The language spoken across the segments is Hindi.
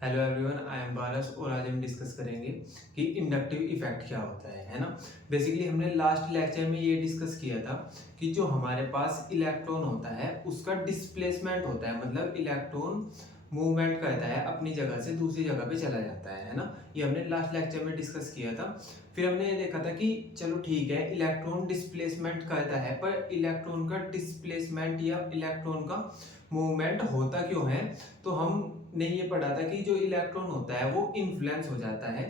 हेलो एवरीवन, आई एम पारस और आज हम डिस्कस करेंगे कि इंडक्टिव इफेक्ट क्या होता है ना। बेसिकली हमने लास्ट लेक्चर में ये डिस्कस किया था कि जो हमारे पास इलेक्ट्रॉन होता है उसका डिस्प्लेसमेंट होता है, मतलब इलेक्ट्रॉन मूवमेंट करता है, अपनी जगह से दूसरी जगह पे चला जाता है ना। ये हमने लास्ट लेक्चर में डिस्कस किया था। फिर हमने ये देखा था कि चलो ठीक है, इलेक्ट्रॉन डिस्प्लेसमेंट करता है, पर इलेक्ट्रॉन का डिस्प्लेसमेंट या इलेक्ट्रॉन का मूवमेंट होता क्यों है। तो हमने ये पढ़ा था कि जो इलेक्ट्रॉन होता है वो इन्फ्लुएंस हो जाता है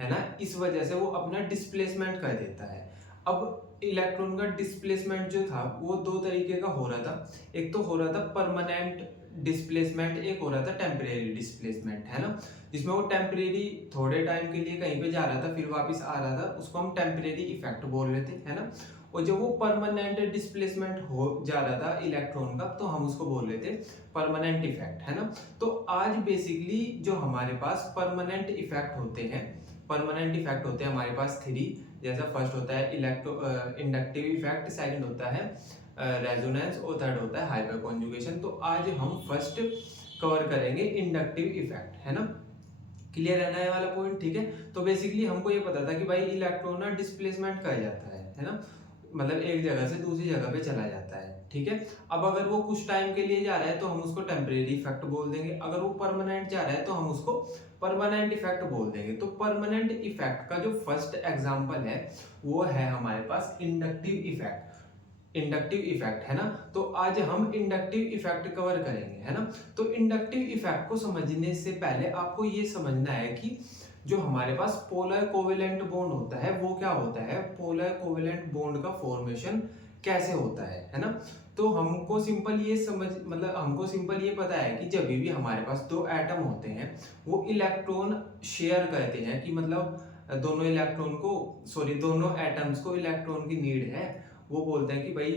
ना, इस वजह से वो अपना डिस्प्लेसमेंट कर देता है। अब इलेक्ट्रॉन का डिस्प्लेसमेंट जो था वो दो तरीके का हो रहा था। एक तो हो रहा था परमानेंट डिस्प्लेसमेंट, एक हो रहा था टेम्परेरी डिस्प्लेसमेंट, है ना, जिसमें वो टेम्परेरी थोड़े टाइम के लिए कहीं पे जा रहा था फिर वापस आ रहा था, उसको हम टेम्परेरी इफेक्ट बोल रहे थे, है ना। और जब वो परमानेंट डिस्प्लेसमेंट हो जा रहा था इलेक्ट्रॉन का तो हम उसको बोल रहे थे परमानेंट इफेक्ट, है ना। तो आज बेसिकली जो हमारे पास परमानेंट इफेक्ट होते हैं, परमानेंट इफेक्ट होते हैं हमारे पास थ्री। जैसा फर्स्ट होता है इंडक्टिव इफेक्ट, सेकंड होता है रेजोनेंस और थर्ड होता है हाइपर कॉन्जुगेशन। तो आज हम फर्स्ट कवर करेंगे इंडक्टिव इफेक्ट, है ना। क्लियर है ना ये वाला पॉइंट, ठीक है। तो बेसिकली हमको ये पता था कि भाई इलेक्ट्रॉन ना डिस्प्लेसमेंट कर जाता है ना, मतलब एक जगह से दूसरी जगह पे चला जाता है, ठीक है। अब अगर वो कुछ टाइम के लिए जा रहा है तो हम उसको टेम्परेरी इफेक्ट बोल देंगे, अगर वो परमानेंट जा रहा है तो हम उसको परमानेंट इफेक्ट बोल देंगे। तो परमानेंट इफेक्ट का जो फर्स्ट एग्जांपल है वो है हमारे पास इंडक्टिव इफेक्ट, इंडक्टिव इफेक्ट, है ना। तो आज हम इंडक्टिव इफेक्ट कवर करेंगे, है ना। तो इंडक्टिव इफेक्ट को समझने से पहले आपको ये समझना है कि जो हमारे पास पोलर कोवेलेंट बॉन्ड होता है वो क्या होता है, पोलर कोवेलेंट बॉन्ड का फॉर्मेशन कैसे होता है ना। तो हमको सिंपल ये समझ, मतलब हमको सिंपल ये पता है कि जब भी हमारे पास दो एटम होते हैं वो इलेक्ट्रॉन शेयर करते हैं, कि मतलब दोनों इलेक्ट्रॉन को, सॉरी दोनों एटम्स को इलेक्ट्रॉन की नीड है। वो बोलते हैं कि भाई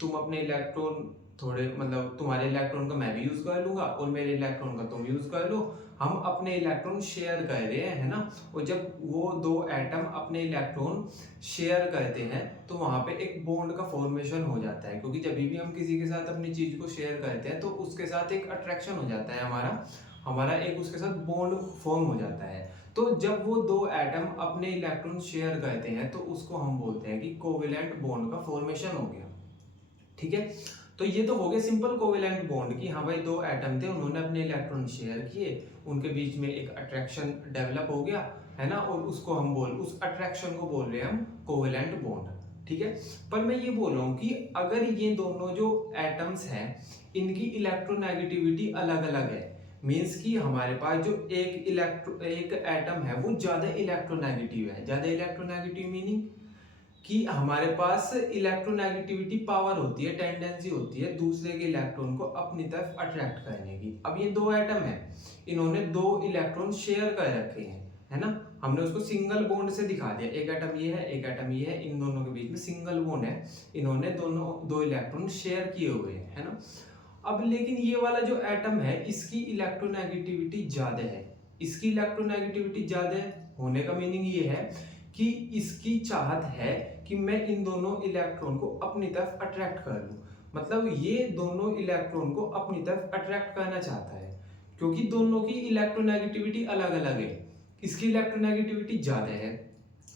तुम अपने इलेक्ट्रॉन थोड़े, मतलब तुम्हारे इलेक्ट्रॉन का मैं भी यूज कर लूंगा और मेरे इलेक्ट्रॉन का तुम यूज कर लो, हम अपने इलेक्ट्रॉन शेयर कर रहे हैं, है ना। और जब वो दो एटम अपने इलेक्ट्रॉन शेयर करते हैं तो वहां पे एक बॉन्ड का फॉर्मेशन हो जाता है, क्योंकि जब भी हम किसी के साथ अपनी चीज को शेयर करते हैं तो उसके साथ एक अट्रैक्शन हो जाता है, हमारा हमारा एक उसके साथ बॉन्ड फॉर्म हो जाता है। तो जब वो दो एटम अपने इलेक्ट्रॉन शेयर करते हैं तो उसको हम बोलते हैं कि कोवेलेंट बॉन्ड का फॉर्मेशन हो गया, ठीक है। तो ये तो हो गया सिंपल कोवेलेंट बॉन्ड की, हाँ भाई दो एटम थे उन्होंने अपने इलेक्ट्रॉन शेयर किए, उनके बीच में एक अट्रैक्शन डेवलप हो गया, है ना, और उसको हम उस अट्रैक्शन को बोल रहे हैं हम कोवेलेंट बॉन्ड, ठीक है। पर मैं ये बोल रहा हूँ कि अगर ये दोनों जो एटम्स हैं इनकी इलेक्ट्रोनेगेटिविटी अलग अलग है, मीन्स कि हमारे पास जो एक एटम है वो ज्यादा इलेक्ट्रोनेगेटिव है, ज्यादा इलेक्ट्रोनेगेटिव मीनिंग कि हमारे पास इलेक्ट्रोनेगेटिविटी पावर होती है, टेंडेंसी होती है दूसरे के इलेक्ट्रॉन को अपनी तरफ अट्रैक्ट करने की। अब ये दो एटम है, इन्होंने दो इलेक्ट्रॉन शेयर कर रखे हैं, है ना, हमने उसको सिंगल बॉन्ड से दिखा दिया, एक एटम ये है एक एटम ये है, इन दोनों के बीच में सिंगल बॉन्ड है, इन्होंने दोनों दो इलेक्ट्रॉन शेयर किए हुए हैं, है ना। अब लेकिन ये वाला जो एटम है इसकी इलेक्ट्रोनेगेटिविटी ज्यादा है, इसकी इलेक्ट्रोनेगेटिविटी ज्यादा होने का मीनिंग ये है कि इसकी चाहत है कि मैं इन दोनों इलेक्ट्रॉन को अपनी तरफ अट्रैक्ट कर लूं, मतलब ये दोनों इलेक्ट्रॉन को अपनी तरफ अट्रैक्ट करना चाहता है, क्योंकि दोनों की इलेक्ट्रोनेगेटिविटी अलग अलग है, इसकी इलेक्ट्रोनेगेटिविटी ज्यादा है,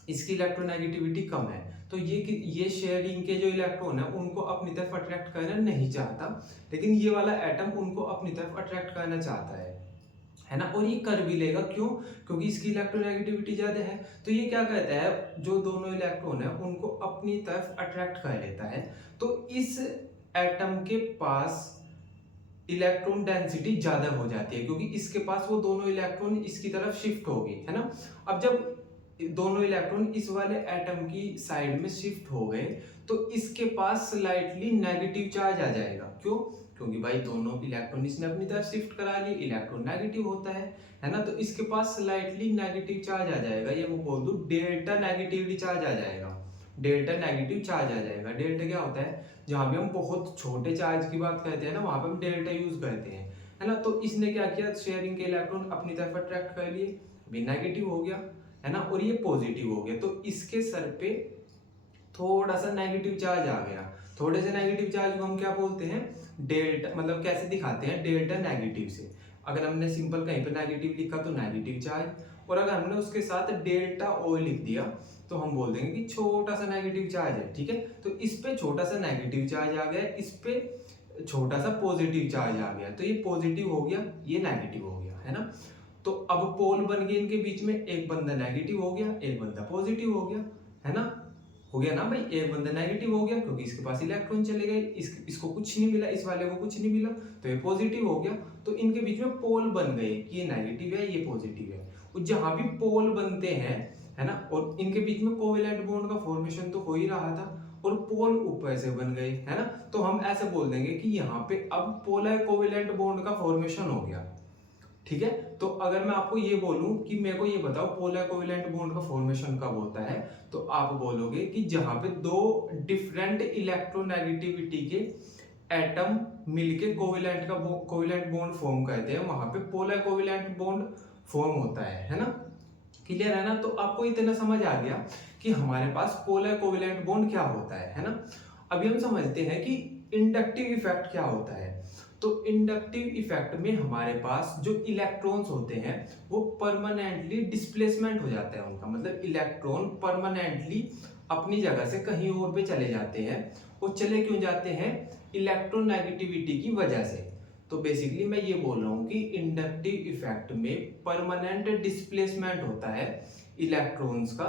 इसकी इलेक्ट्रोनेगेटिविटी कम है। तो ये शेयरिंग के जो इलेक्ट्रॉन है उनको अपनी तरफ अट्रैक्ट करना नहीं चाहता, लेकिन ये वाला एटम उनको अपनी तरफ अट्रैक्ट करना चाहता है ना। और ये कर भी लेगा, क्यों, क्योंकि इसकी इलेक्ट्रोनेगेटिविटी ज्यादा है। तो ये क्या कहता है, जो दोनों इलेक्ट्रॉन है उनको अपनी तरफ अट्रैक्ट कर लेता है। तो इस एटम के पास इलेक्ट्रॉन डेंसिटी ज्यादा हो जाती है, क्योंकि इसके पास वो दोनों इलेक्ट्रॉन इसकी तरफ शिफ्ट हो गए, है ना। अब जब दोनों इलेक्ट्रॉन इस वाले एटम की साइड में शिफ्ट हो गए तो इसके पास स्लाइटली नेगेटिव चार्ज आ जाएगा, क्यों, क्योंकि भाई दोनों इलेक्ट्रॉन इसने अपनी तरफ शिफ्ट करा लिए, इलेक्ट्रॉन नेगेटिव होता है ना। तो इसके पास स्लाइटली नेगेटिव चार्ज आ जाएगा, ये मैं बोल दूं डेल्टा नेगेटिवली चार्ज आ जाएगा, डेल्टा नेगेटिव चार्ज आ जाएगा। डेल्टा क्या होता है, जहां पे हम बहुत छोटे चार्ज की बात करते हैं ना वहां पे हम डेल्टा यूज करते हैं, है ना। तो इसने क्या किया, शेयरिंग के इलेक्ट्रॉन अपनी तरफ अट्रैक्ट कर लिए, भी नेगेटिव हो गया, है ना, और ये पॉजिटिव हो गया। तो इसके सर पे थोड़ा सा नेगेटिव चार्ज आ गया, थोड़े से नेगेटिव चार्ज को हम क्या बोलते हैं, डेल्टा, मतलब कैसे दिखाते हैं, डेल्टा नेगेटिव से। अगर हमने सिंपल कहीं पे नेगेटिव लिखा तो नेगेटिव चार्ज, और अगर हमने उसके साथ डेल्टा ओ लिख दिया तो हम बोल देंगे कि छोटा सा नेगेटिव चार्ज है। ठीक है, तो इस पे छोटा सा नेगेटिव चार्ज आ गया, इस पे छोटा सा पॉजिटिव चार्ज आ गया, तो ये पॉजिटिव हो गया, ये नेगेटिव हो गया, है ना। तो अब पोल बन गए इनके बीच में, एक बंदा नेगेटिव हो गया, एक बंदा पॉजिटिव हो गया, है ना। हो गया ना भाई, एक बंदा नेगेटिव हो गया क्योंकि इसके पास इलेक्ट्रॉन चले गए, इसको कुछ नहीं मिला, इस वाले को कुछ नहीं मिला, तो ये पॉजिटिव हो गया। तो इनके बीच में पोल बन गए कि ये नेगेटिव है, ये पॉजिटिव है। और जहां भी पोल बनते हैं, है ना, और इनके बीच में कोवेलेंट बॉन्ड का फॉर्मेशन तो हो ही रहा था, और पोल ऊपर से बन गए, है ना। तो हम ऐसे बोल देंगे कि यहाँ पे अब पोलर कोवेलेंट बॉन्ड का फॉर्मेशन हो गया। ठीक है, तो अगर मैं आपको ये बोलूं कि मेरे को ये बताओ पोलर कोवेलेंट बॉन्ड का फॉर्मेशन कब होता है, तो आप बोलोगे कि जहां पे दो डिफरेंट इलेक्ट्रोनेगेटिविटी के एटम मिलके कोवेलेंट बॉन्ड फॉर्म करते हैं, वहां पे पोलर कोवेलेंट बॉन्ड फॉर्म होता है ना। क्लियर है ना। तो आपको इतना समझ आ गया कि हमारे पास पोलर कोवेलेंट बॉन्ड क्या होता है ना। अभी हम समझते हैं कि इंडक्टिव इफेक्ट क्या होता है। तो इंडक्टिव इफेक्ट में हमारे पास जो इलेक्ट्रॉन्स होते हैं वो परमानेंटली डिस्प्लेसमेंट हो जाता है उनका, मतलब इलेक्ट्रॉन परमानेंटली अपनी जगह से कहीं और पे चले जाते हैं। वो चले क्यों जाते हैं? इलेक्ट्रोनेगेटिविटी की वजह से। तो बेसिकली मैं ये बोल रहा हूँ कि इंडक्टिव इफेक्ट में परमानेंट डिस्प्लेसमेंट होता है इलेक्ट्रॉन्स का।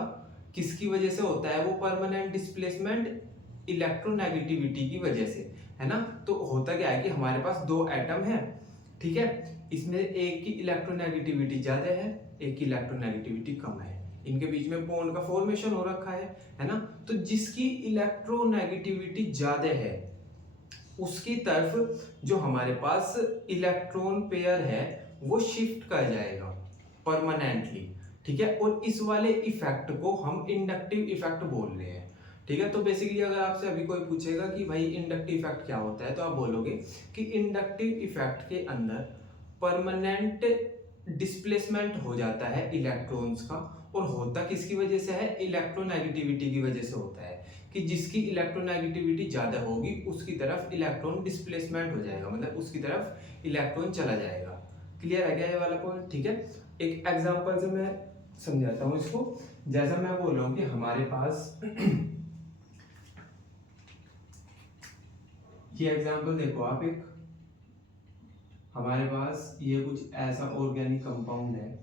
किसकी वजह से होता है वो परमानेंट डिस्प्लेसमेंट? इलेक्ट्रोनेगेटिविटी की वजह से, है ना। तो होता क्या है कि हमारे पास दो एटम है, ठीक है, इसमें एक की इलेक्ट्रोनेगेटिविटी ज्यादा है, एक की इलेक्ट्रोनेगेटिविटी कम है, इनके बीच में बॉन्ड का फॉर्मेशन हो रखा है ना। तो जिसकी इलेक्ट्रोनेगेटिविटी ज्यादा है उसकी तरफ जो हमारे पास इलेक्ट्रॉन पेयर है वो शिफ्ट कर जाएगा परमानेंटली, ठीक है। और इस वाले इफेक्ट को हम इंडक्टिव इफेक्ट बोल रहे हैं, ठीक है। तो बेसिकली अगर आपसे अभी कोई पूछेगा कि भाई इंडक्टिव इफेक्ट क्या होता है, तो आप बोलोगे कि इंडक्टिव इफेक्ट के अंदर परमानेंट डिस्प्लेसमेंट हो जाता है इलेक्ट्रॉन्स का, और होता किसकी वजह से है? इलेक्ट्रोनेगेटिविटी की वजह से होता है कि जिसकी इलेक्ट्रोनेगेटिविटी ज्यादा होगी उसकी तरफ इलेक्ट्रॉन डिस्प्लेसमेंट हो जाएगा, मतलब उसकी तरफ इलेक्ट्रॉन चला जाएगा। क्लियर है क्या ये वाला पॉइंट? ठीक है, एक एग्जांपल से मैं समझाता हूँ इसको। जैसा मैं बोल रहा हूँ कि हमारे पास ये एग्जांपल देखो आप, एक हमारे पास ये कुछ ऐसा ऑर्गेनिक कंपाउंड है,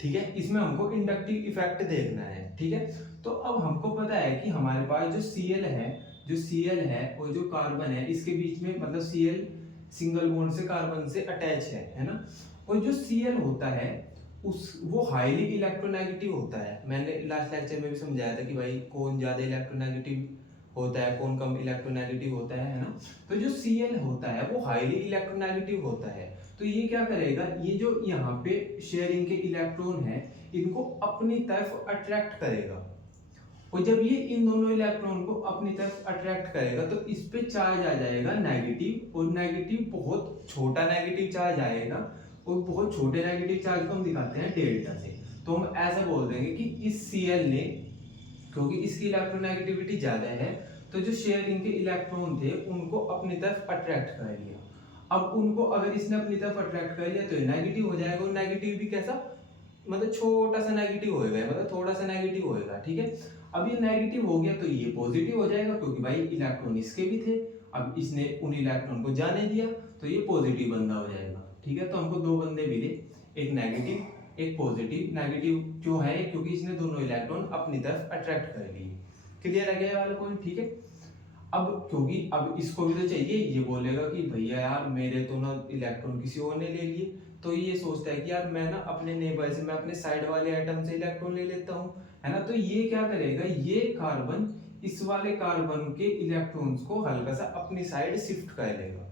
ठीक है, इसमें हमको इंडक्टिव इफेक्ट देखना है, ठीक है। तो अब हमको पता है कि हमारे पास जो Cl है और जो कार्बन है इसके बीच में, मतलब Cl सिंगल बॉन्ड से कार्बन से अटैच है ना। और जो Cl होता है वो हाईली इलेक्ट्रोनेगेटिव होता है। मैंने लास्ट लेक्चर में भी समझाया था कि भाई कौन ज्यादा इलेक्ट्रोनेगेटिव होता है, कौन कम इलेक्ट्रोनेगेटिव होता है ना। तो जो Cl होता है वो हाईली इलेक्ट्रोनेगेटिव होता है। तो ये क्या करेगा, ये जो यहाँ पे शेयरिंग के इलेक्ट्रॉन है इनको अपनी तरफ अट्रैक्ट करेगा, और जब ये इन दोनों इलेक्ट्रॉन को अपनी तरफ अट्रैक्ट करेगा तो इस पे चार्ज आ जाएगा नेगेटिव, और नेगेटिव बहुत छोटा नेगेटिव चार्ज आएगा, और बहुत छोटे नेगेटिव चार्ज को हम दिखाते हैं डेल्टा से। तो हम ऐसा बोल देंगे कि इस Cl ने, क्योंकि इसकी इलेक्ट्रोनेगेटिविटी ज्यादा है, तो जो शेयरिंग के इलेक्ट्रॉन थे उनको अपनी तरफ अट्रैक्ट कर लिया। अब उनको अगर इसने अपनी तरफ अट्रैक्ट कर लिया तो ये नेगेटिव हो जाएगा, और नेगेटिव भी कैसा, मतलब छोटा सा नेगेटिव होएगा, मतलब थोड़ा सा नेगेटिव होएगा, ठीक है। अब ये नेगेटिव हो गया तो ये पॉजिटिव हो जाएगा, क्योंकि भाई इलेक्ट्रॉन इसके भी थे, अब इसने उन इलेक्ट्रॉन को जाने दिया तो ये पॉजिटिव बंदा हो जाएगा, ठीक है। तो हमको दो बंदे मिले, एक नेगेटिव एक पॉजिटिव। नेगेटिव क्यों है? क्योंकि इसने दोनों इलेक्ट्रॉन अपनी तरफ अट्रैक्ट कर लिए। क्लियर है क्या वाला पॉइंट? ठीक है। अब क्योंकि अब इसको भी तो चाहिए, ये बोलेगा कि भैया यार मेरे तो ना इलेक्ट्रॉन किसी और ने ले लिए, तो ये सोचता है कि यार मैं ना अपने नेबर से, मैं अपने साइड वाले एटम से इलेक्ट्रॉन ले लेता हूँ, है ना। तो ये क्या करेगा, ये कार्बन इस वाले कार्बन के इलेक्ट्रॉन्स को हल्का सा अपनी साइड शिफ्ट कर लेगा,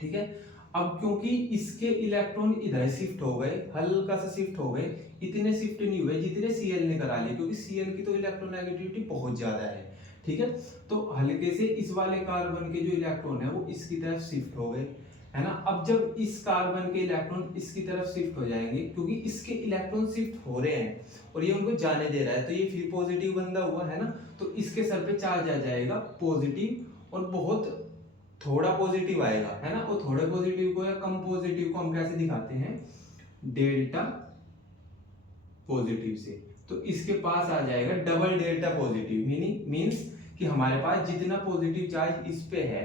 ठीक है। अब क्योंकि इसके इलेक्ट्रॉन इधर शिफ्ट हो गए, हल्का सा शिफ्ट हो गए, इतने शिफ्ट नहीं हुए जितने Cl ने करा लिए, क्योंकि Cl की तो इलेक्ट्रोनेगेटिविटी बहुत ज्यादा है, ठीक है। तो हल्के से इस वाले कार्बन के जो इलेक्ट्रॉन है वो इसकी तरफ शिफ्ट हो गए, है ना। अब जब इस कार्बन के इलेक्ट्रॉन इसकी तरफ शिफ्ट हो जाएंगे, क्योंकि इसके इलेक्ट्रॉन शिफ्ट हो रहे हैं और ये उनको जाने दे रहा है, तो ये फिर पॉजिटिव बंदा हुआ, है ना। तो इसके सर पे चार्ज आ जाएगा पॉजिटिव, और बहुत थोड़ा पॉजिटिव आएगा, है ना, और थोड़े पॉजिटिव को या कम पॉजिटिव को हम कैसे दिखाते हैं, डेल्टा पॉजिटिव से। तो इसके पास आ जाएगा डबल डेल्टा पॉजिटिव, मीन्स कि हमारे पास जितना पॉजिटिव चार्ज इस पे है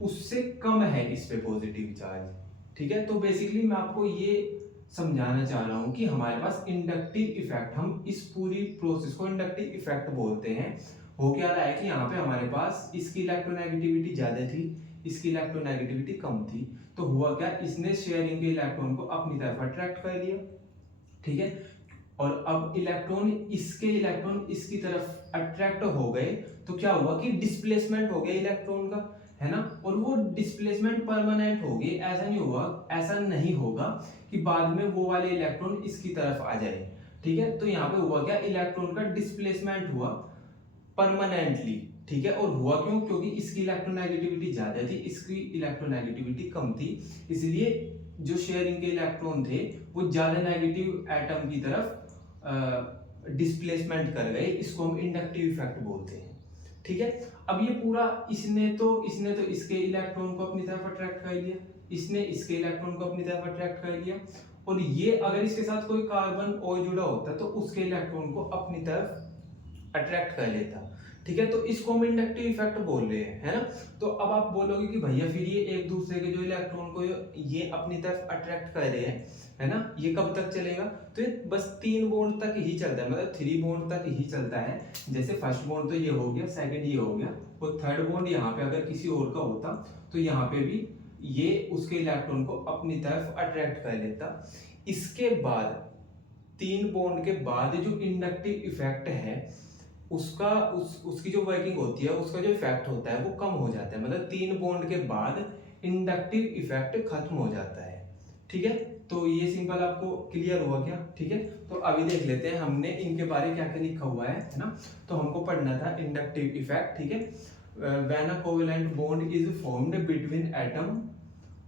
उससे कम है इस पे पॉजिटिव चार्ज, ठीक है। तो बेसिकली मैं आपको ये समझाना चाह रहा हूं कि हमारे पास इंडक्टिव इफेक्ट, हम इस पूरी प्रोसेस को इंडक्टिव इफेक्ट बोलते हैं। हो क्या रहा है कि यहाँ पे हमारे पास इसकी इलेक्ट्रोनेगेटिविटी ज्यादा थी, इसकी इलेक्ट्रोनेगेटिविटी कम थी, तो हुआ क्या, इसने शेयरिंग के इलेक्ट्रॉन को अपनी तरफ अट्रैक्ट कर लिया, ठीक है। और अब इलेक्ट्रॉन इसकी तरफ अट्रैक्ट हो गए, तो क्या हुआ कि डिस्प्लेसमेंट हो गया इलेक्ट्रॉन का, है ना, और वो डिस्प्लेसमेंट परमानेंट होगी। ऐसा नहीं होगा कि बाद में वो वाले इलेक्ट्रॉन इसकी तरफ आ जाए, ठीक है। तो यहाँ पे हुआ क्या, इलेक्ट्रॉन का डिस्प्लेसमेंट हुआ परमानेंटली, ठीक है। और हुआ क्यों, क्योंकि इसकी इलेक्ट्रोनेगेटिविटी ज्यादा थी, इसकी इलेक्ट्रोनेगेटिविटी कम थी, इसलिए जो शेयरिंग के इलेक्ट्रॉन थे वो ज्यादा नेगेटिव एटम की तरफ डिस्प्लेसमेंट कर गए। इसको हम इंडक्टिव इफेक्ट बोलते हैं, ठीक है। अब ये पूरा इसने तो इसके इलेक्ट्रॉन को अपनी तरफ अट्रैक्ट कर लिया, इसने इसके इलेक्ट्रॉन को अपनी तरफ अट्रैक्ट कर लिया, और ये अगर इसके साथ कोई कार्बन और जुड़ा होता तो उसके इलेक्ट्रॉन को अपनी तरफ अट्रैक्ट कर लेता, ठीक है। तो इसको हम इंडक्टिव इफेक्ट बोल रहे हैं, है ना। तो अब आप बोलोगे कि भैया फिर ये एक दूसरे के जो इलेक्ट्रॉन को ये अपनी तरफ अट्रैक्ट कर रहे हैं, है ना, ये कब तक चलेगा, तो ये बस 3 बॉन्ड तक ही चलता है, मतलब 3 बॉन्ड तक ही चलता है। जैसे फर्स्ट बॉन्ड तो ये हो गया, सेकंड ये हो गया, और थर्ड बॉन्ड यहाँ पे अगर किसी और का होता तो यहाँ पे भी ये उसके इलेक्ट्रॉन को अपनी तरफ अट्रैक्ट कर लेता। इसके बाद 3 बॉन्ड के बाद जो इंडक्टिव इफेक्ट है उसकी जो वर्किंग होती है, उसका जो इफेक्ट होता है वो कम हो जाता है, मतलब 3 बॉन्ड के बाद इंडक्टिव इफेक्ट खत्म हो जाता है, ठीक है। तो ये सिंपल आपको क्लियर हुआ क्या, ठीक है। तो अभी देख लेते हैं हमने इनके बारे क्या क्या लिखा हुआ है ना। तो हमको पढ़ना था इंडक्टिव इफेक्ट, ठीक है। When a covalent bond is formed between atom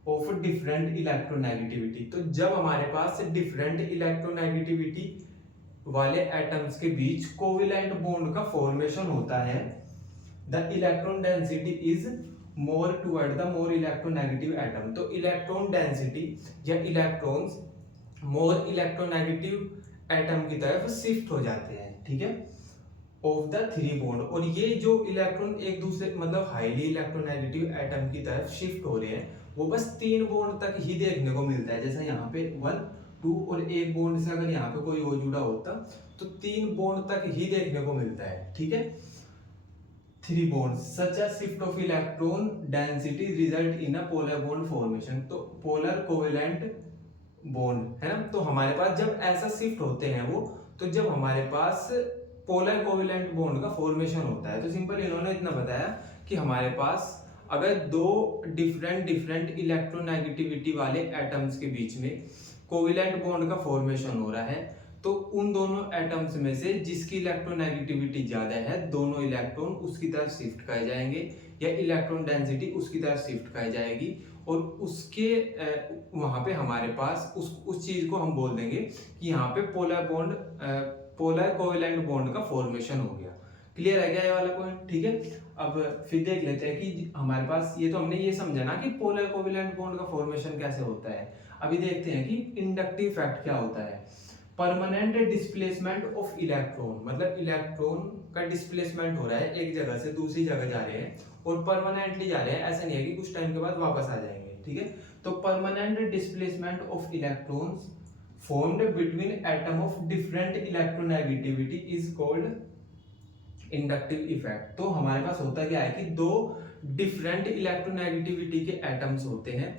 of different electronegativity, तो जब हमारे पास डिफरेंट इलेक्ट्रोनेगेटिविटी वाले एटम्स के बीच कोवेलेंट बॉन्ड का फॉर्मेशन होता है, the electron density is more toward the more electronegative atom, तो इलेक्ट्रॉन डेंसिटी या इलेक्ट्रॉन्स मोर इलेक्ट्रोनेगेटिव एटम की तरफ शिफ्ट हो जाते हैं, ठीक है, ऑफ द 3 बॉन्ड। और ये जो इलेक्ट्रॉन एक दूसरे मतलब हाईली इलेक्ट्रोनेगेटिव एटम की तरफ शिफ्ट हो रहे हैं वो बस 3 बॉन्ड तक ही देखने को मिलता है। जैसे यहाँ पे 1 2 और एक बॉन्ड से अगर यहाँ पे कोई और जुड़ा होता तो 3 बॉन्ड तक ही देखने को मिलता है, ठीक है। 3 bonds such a shift of electron density result in a polar bond formation, तो polar covalent bond है ना। तो हमारे पास जब ऐसा शिफ्ट होते हैं वो, तो जब हमारे पास पोलर कोवेलेंट बॉन्ड का फॉर्मेशन होता है, तो सिंपल इन्होंने इतना बताया कि हमारे पास अगर 2 डिफरेंट इलेक्ट्रोनेगेटिविटी वाले एटम्स के बीच में कोवेलेंट बॉन्ड का फॉर्मेशन हो रहा है, तो उन दोनों एटम्स में से जिसकी इलेक्ट्रोनेगेटिविटी ज्यादा है दोनों इलेक्ट्रॉन उसकी तरफ शिफ्ट किए जाएंगे, या इलेक्ट्रॉन डेंसिटी उसकी तरफ शिफ्ट की जाएगी, और उसके वहां पे हमारे पास उस चीज को हम बोल देंगे कि यहाँ पे पोलर कोवेलेंट बॉन्ड का फॉर्मेशन हो गया। क्लियर है क्या ये वाला पॉइंट, ठीक है। अब फिर देख लेते हैं कि हमारे पास ये तो हमने ये समझा ना कि पोलर कोवेलेंट बॉन्ड का फॉर्मेशन कैसे होता है। अभी देखते हैं कि इंडक्टिव फैक्ट क्या होता है। परमानेंट डिस्प्लेसमेंट ऑफ इलेक्ट्रॉन, मतलब इलेक्ट्रॉन का डिस्प्लेसमेंट हो रहा है, एक जगह से दूसरी जगह जा रहे हैं और परमानेंटली जा रहे हैं, ऐसा नहीं है कि कुछ टाइम के बाद वापस आ जाएंगे, ठीक है। तो permanent displacement of electrons formed between atom of different electronegativity is called inductive effect। तो हमारे पास होता क्या है कि 2 डिफरेंट इलेक्ट्रोनेगेटिविटी के एटम्स होते हैं,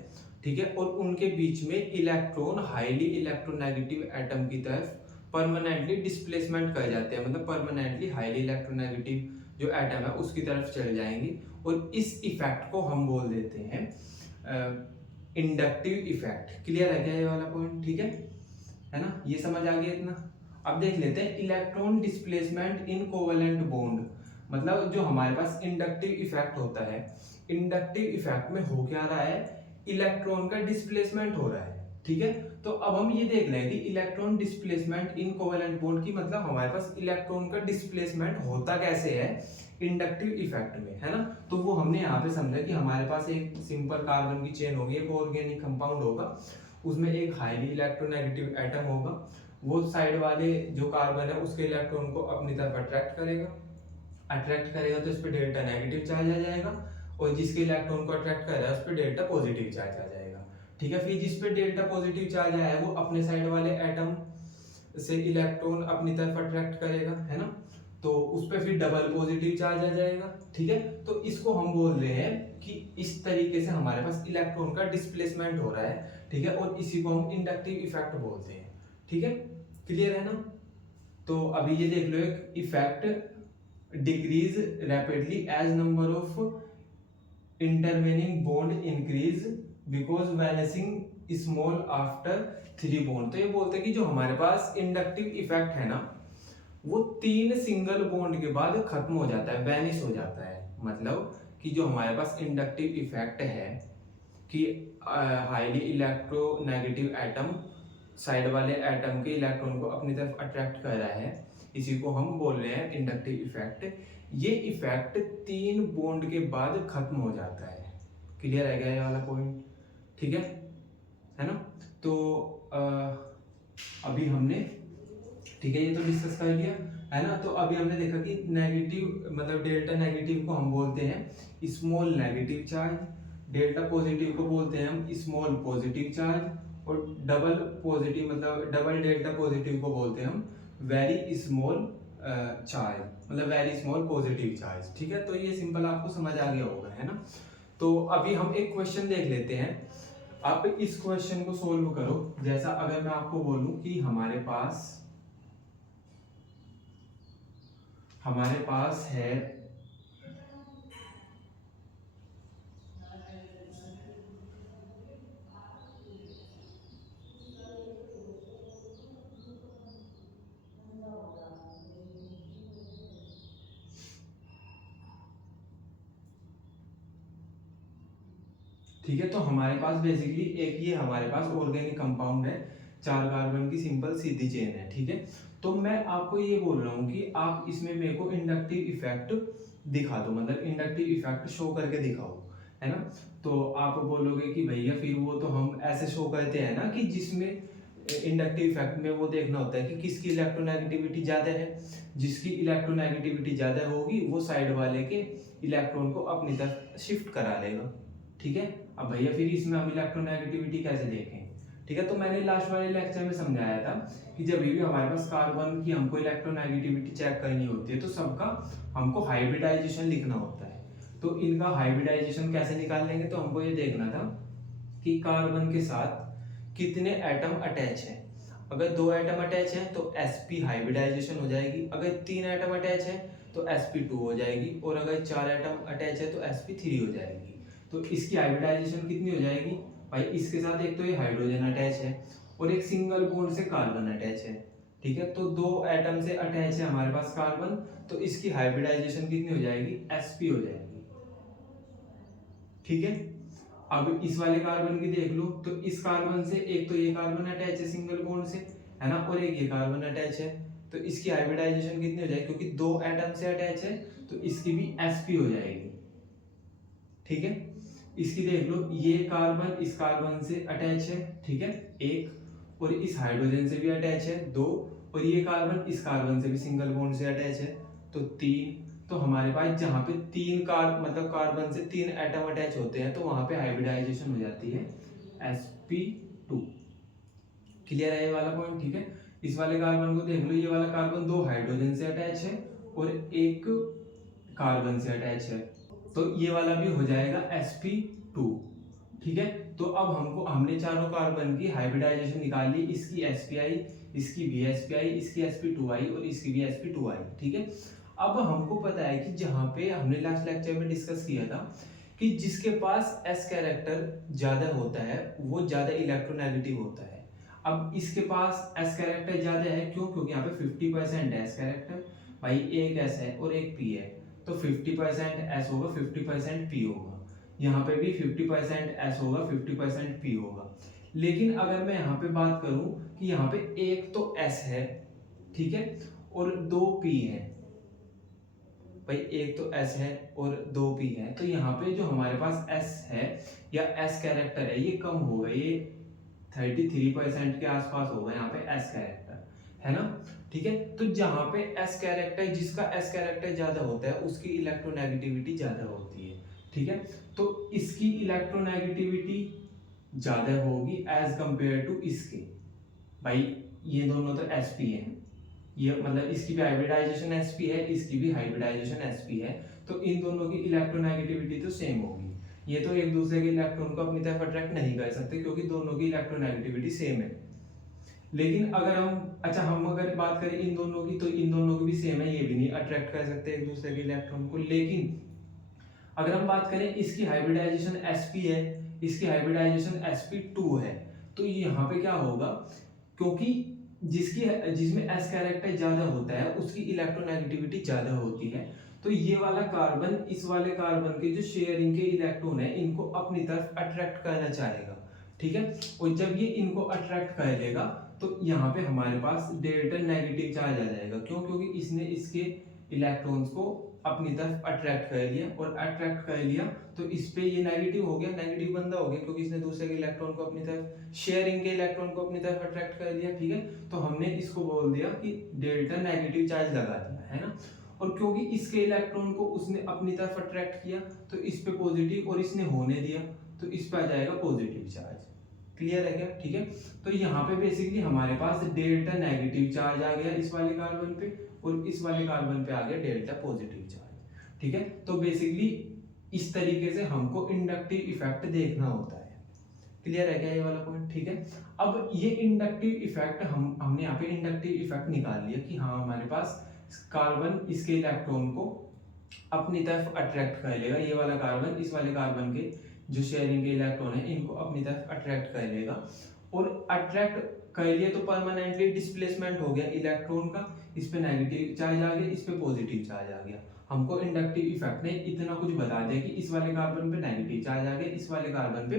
ठीक है, और उनके बीच में इलेक्ट्रॉन हाईली इलेक्ट्रोनेगेटिव एटम की तरफ परमानेंटली डिस्प्लेसमेंट कर जाते हैं, मतलब परमानेंटली हाईली इलेक्ट्रोनेगेटिव जो एटम है उसकी तरफ चले जाएंगे, और इस इफेक्ट को हम बोल देते हैं इंडक्टिव इफेक्ट। क्लियर है क्या ये वाला पॉइंट, ठीक है ना, ये समझ आ गया इतना। अब देख लेते हैं electron displacement in covalent bond, मतलब जो हमारे पास इंडक्टिव इफेक्ट होता है, इंडक्टिव इफेक्ट में हो क्या रहा है, इलेक्ट्रॉन का डिस्प्लेसमेंट हो रहा है, ठीक है। तो अब हम ये देख रहे हैं कि electron displacement in covalent bond की, मतलब हमारे पास इलेक्ट्रॉन का डिस्प्लेसमेंट होता कैसे है इंडक्टिव इफेक्ट में, है ना। तो वो हमने यहाँ पे समझा कि हमारे पास एक सिंपल कार्बन की चेन होगी, एक ऑर्गेनिक कंपाउंड होगा, उसमें एक हाईली इलेक्ट्रोनेगेटिव एटम होगा, वो साइड वाले जो कार्बन है उसके इलेक्ट्रॉन को अपनी तरफ अट्रैक्ट करेगा तो इस पे डेल्टा नेगेटिव चार्ज आ जाएगा, और जिसके इलेक्ट्रॉन को अट्रैक्ट कर रहा है उस पे डेल्टा पॉजिटिव चार्ज आ जाएगा। ठीक है। फिर जिस पे डेल्टा पॉजिटिव चार्ज आया है वो अपने साइड वाले एटम से इलेक्ट्रॉन अपनी तरफ अट्रैक्ट करेगा, है ना, तो उस पे फिर डबल पॉजिटिव चार्ज आ जाएगा। ठीक है। तो इसको हम बोल रहे हैं कि इस तरीके से हमारे पास इलेक्ट्रॉन का डिस्प्लेसमेंट हो रहा है। ठीक है। और इसी को हम इंडक्टिव इफेक्ट बोलते हैं। ठीक है, क्लियर है ना। तो अभी ये देख लो, एक effect decrease rapidly as number of intervening bond increase because vanishing small after 3 bond. तो ये बोलते हैं कि जो हमारे पास इंडक्टिव इफेक्ट है ना, वो 3 सिंगल बॉन्ड के बाद खत्म हो जाता है, वैनिश हो जाता है। मतलब कि जो हमारे पास इंडक्टिव इफेक्ट है कि हाईली इलेक्ट्रोनेगेटिव एटम साइड वाले एटम के इलेक्ट्रॉन को अपनी तरफ अट्रैक्ट कर रहा है, इसी को हम बोल रहे हैं इंडक्टिव इफेक्ट। ये इफेक्ट 3 बॉन्ड के बाद खत्म हो जाता है। क्लियर है क्या ये वाला पॉइंट? ठीक है ना। तो अभी हमने, ठीक है, ये तो डिस्कस कर लिया, है ना। तो अभी हमने देखा कि नेगेटिव मतलब डेल्टा नेगेटिव को हम बोलते हैं small negative charge, delta positive को बोलते हैं हम स्मॉल पॉजिटिव चार्ज, और डबल पॉजिटिव मतलब डबल डेल्टा पॉजिटिव को बोलते हैं हम वेरी स्मॉल चार्ज, मतलब वेरी स्मॉल पॉजिटिव चार्ज। ठीक है। तो ये सिंपल आपको समझ आ गया होगा, है ना। तो अभी हम एक क्वेश्चन देख लेते हैं। आप इस क्वेश्चन को सोल्व करो। जैसा अगर मैं आपको बोलूं कि हमारे पास है ठीक है। तो हमारे पास बेसिकली एक ये हमारे पास ऑर्गेनिक कंपाउंड है, 4 कार्बन की सिंपल सीधी चेन है। ठीक है। तो मैं आपको ये बोल रहा हूँ कि आप इसमें मेरे को इंडक्टिव इफेक्ट दिखा दो, मतलब इंडक्टिव इफेक्ट शो करके दिखाओ, है ना। तो आप बोलोगे कि भैया फिर वो तो हम ऐसे शो करते हैं ना कि जिसमें इंडक्टिव इफेक्ट में वो देखना होता है कि किसकी इलेक्ट्रोनेगेटिविटी ज़्यादा है। जिसकी इलेक्ट्रोनेगेटिविटी ज़्यादा होगी वो साइड वाले के इलेक्ट्रॉन को अपनी तरफ शिफ्ट करा लेगा। ठीक है। अब भैया फिर इसमें हम इलेक्ट्रोनेगेटिविटी कैसे देखें? ठीक है। तो मैंने लास्ट वाले लेक्चर में समझाया था कि जब भी हमारे पास कार्बन की हमको इलेक्ट्रोनेगेटिविटी चेक करनी होती है तो सबका हमको हाइब्रिडाइजेशन लिखना होता है। तो इनका हाइब्रिडाइजेशन कैसे निकाल लेंगे? तो हमको ये देखना था कि कार्बन के साथ कितने एटम अटैच हैं। अगर 2 एटम अटैच हैं तो sp हाइब्रिडाइजेशन हो जाएगी, अगर 3 एटम अटैच है तो sp2 हो जाएगी, और अगर 4 एटम अटैच है तो sp3 हो जाएगी। तो इसकी हाइब्रिडाइजेशन कितनी हो जाएगी भाई? इसके साथ एक तो ये हाइड्रोजन अटैच है और एक सिंगल बॉन्ड से कार्बन अटैच है। ठीक है। तो 2 एटम से अटैच है हमारे पास कार्बन, तो इसकी हाइब्रिडाइजेशन कितनी हो जाएगी? sp हो जाएगी। ठीक है। अब इस वाले कार्बन की देख लो, तो इस कार्बन से एक तो ये कार्बन अटैच है सिंगल बॉन्ड से, है ना, और एक ये कार्बन अटैच है, तो इसकी हाइब्रिडाइजेशन कितनी हो जाएगी? क्योंकि 2 एटम से अटैच है तो इसकी भी sp हो जाएगी। ठीक है। इसकी देख लो, ये कार्बन इस कार्बन से अटैच है, ठीक है, एक, और इस हाइड्रोजन से भी अटैच है 2, और ये कार्बन इस कार्बन से भी सिंगल बॉन्ड से अटैच है तो 3। तो हमारे पास जहाँ पे 3 मतलब कार्बन से 3 एटम अटैच होते हैं तो वहां पे हाइब्रिडाइजेशन हो जाती है sp2। क्लियर है ये वाला पॉइंट? ठीक है। इस वाले कार्बन को देख लो, ये वाला कार्बन 2 हाइड्रोजन से अटैच है और एक कार्बन से अटैच है, तो ये वाला भी हो जाएगा sp2। ठीक है। तो अब हमने चारों कार्बन की हाइब्रिडाइजेशन निकाल ली, इसकी spi, इसकी भी spi, इसकी sp2i और इसकी भी sp2i। ठीक है। अब हमको पता है कि जहाँ पे हमने लास्ट लेक्चर में डिस्कस किया था कि जिसके पास s कैरेक्टर ज्यादा होता है वो ज्यादा इलेक्ट्रोनेगेटिव होता है। अब इसके पास s कैरेक्टर ज्यादा है, क्यों? क्योंकि यहाँ पे 50% है s कैरेक्टर, भाई एक s है और एक p है, तो 50% s होगा 50% p होगा। यहाँ पे भी 50% s होगा 50% p होगा। लेकिन अगर मैं यहाँ पे बात करूं कि यहाँ पे एक तो S है, ठीक है, और 2 P है, भाई एक तो S है और 2 P है, तो यहाँ पे जो हमारे पास S है या S कैरेक्टर है ये कम होगा, ये 33% के आसपास होगा यहाँ पे S कैरेक्टर, है ना, ठीक है। तो जहाँ पे S कैरेक्टर, जिसका S कैरेक्टर ज्यादा होता है उसकी इलेक्ट्रोनेगेटिविटी ज्यादा होती है, ठीक है। तो इसकी इलेक्ट्रोनेगेटिविटी ज्यादा होगी एज कंपेयर टू इसके, भाई ये दोनों तो sp हैं, ये मतलब इसकी भी हाइब्रिडाइजेशन sp है, इसकी भी हाइब्रिडाइजेशन sp है, तो इन दोनों की इलेक्ट्रोनेगेटिविटी तो सेम होगी, ये तो एक दूसरे के इलेक्ट्रॉन को अपनी तरफ अट्रैक्ट नहीं कर सकते क्योंकि दोनों की इलेक्ट्रोनेगेटिविटी सेम है। लेकिन अगर हम अगर बात करें इन दोनों की, तो इन दोनों की भी सेम है, ये भी नहीं अट्रैक्ट कर सकते एक दूसरे के इलेक्ट्रॉन को। लेकिन अगर हम बात करें इसकी हाइब्रिडाइजेशन sp है, इसकी हाइब्रिडाइजेशन sp2 है, तो यहाँ पे क्या होगा, क्योंकि जिसमें s कैरेक्टर ज्यादा होता है उसकी इलेक्ट्रोनेगेटिविटी ज्यादा होती है, तो ये वाला कार्बन इस वाले कार्बन के जो शेयरिंग के इलेक्ट्रॉन है इनको अपनी तरफ अट्रैक्ट करना चाहेगा, ठीक है। और जब ये इनको अट्रैक्ट कर लेगा तो यहाँ पे हमारे पास डेल्टा नेगेटिव चार्ज आ जाएगा, क्यों, क्योंकि इसने इसके इलेक्ट्रॉन्स को अपनी तरफ अट्रैक्ट कर लिया, और अट्रैक्ट कर लिया तो इस पे ये नेगेटिव हो गया, नेगेटिव बंदा हो गया क्योंकि इसने दूसरे के इलेक्ट्रॉन को अपनी तरफ, शेयरिंग के इलेक्ट्रॉन को अपनी तरफ अट्रैक्ट कर लिया, ठीक है। तो हमने इसको बोल दिया कि डेल्टा नेगेटिव चार्ज लगा दिया, है ना। और क्योंकि इसके इलेक्ट्रॉन को उसने अपनी तरफ अट्रैक्ट किया तो इस पे पॉजिटिव, और इसने होने दिया तो इस पे आ जाएगा पॉजिटिव चार्ज। क्लियर है क्या, ठीक है। तो यहाँ पे बेसिकली हमारे पास डेल्टा नेगेटिव चार्ज आ गया इस वाले कार्बन पे, और इस वाले कार्बन पे आ गया डेल्टा पॉजिटिव चार्ज, ठीक है। तो बेसिकली इस तरीके से हमको इंडक्टिव इफेक्ट देखना होता है। क्लियर है क्या ये वाला पॉइंट, ठीक है। अब ये इंडक्टिव इफेक्ट हमने यहाँ पे इंडक्टिव इफेक्ट निकाल लिया कि हाँ हमारे पास कार्बन इसके इलेक्ट्रॉन को अपनी तरफ अट्रैक्ट कर लेगा, ये वाला कार्बन इस वाले कार्बन के जो शेयरिंग के इलेक्ट्रॉन है इनको अपनी तरफ अट्रैक्ट कर लेगा, और अट्रैक्ट कर लिया तो परमानेंटली डिस्प्लेसमेंट हो गया इलेक्ट्रॉन का, इस पे नेगेटिव चार्ज आ गया, इस पे पॉजिटिव चार्ज आ गया। हमको इंडक्टिव इफेक्ट ने इतना कुछ बता दिया कि इस वाले कार्बन पे नेगेटिव चार्ज आ गया, इस वाले कार्बन पे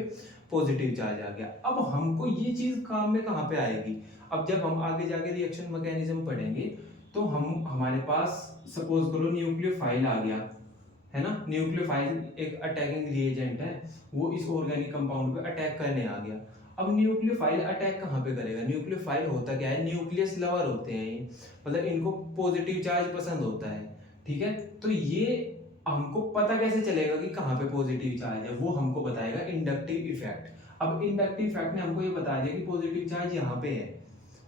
पॉजिटिव चार्ज आ गया। अब हमको ये चीज काम में कहाँ पे आएगी, अब जब हम आगे जाके रिएक्शन मैकेनिज्म पढ़ेंगे तो हमारे पास सपोज करो न्यूक्लियोफाइल आ गया, है ना। न्यूक्लियोफाइल एक अटैकिंग रिएजेंट है, वो इस ऑर्गेनिक कंपाउंड पे अटैक करने आ गया। अब न्यूक्लियोफाइल अटैक कहाँ पे करेगा, न्यूक्लियोफाइल होता क्या है, न्यूक्लियस लवर होते हैं ये, मतलब इनको पॉजिटिव चार्ज पसंद होता है, ठीक है। तो ये हमको पता कैसे चलेगा कि कहाँ पे पॉजिटिव चार्ज है, वो हमको बताएगा इंडक्टिव इफेक्ट। अब इंडक्टिव इफेक्ट ने हमको ये बता दिया कि पॉजिटिव चार्ज यहाँ पे है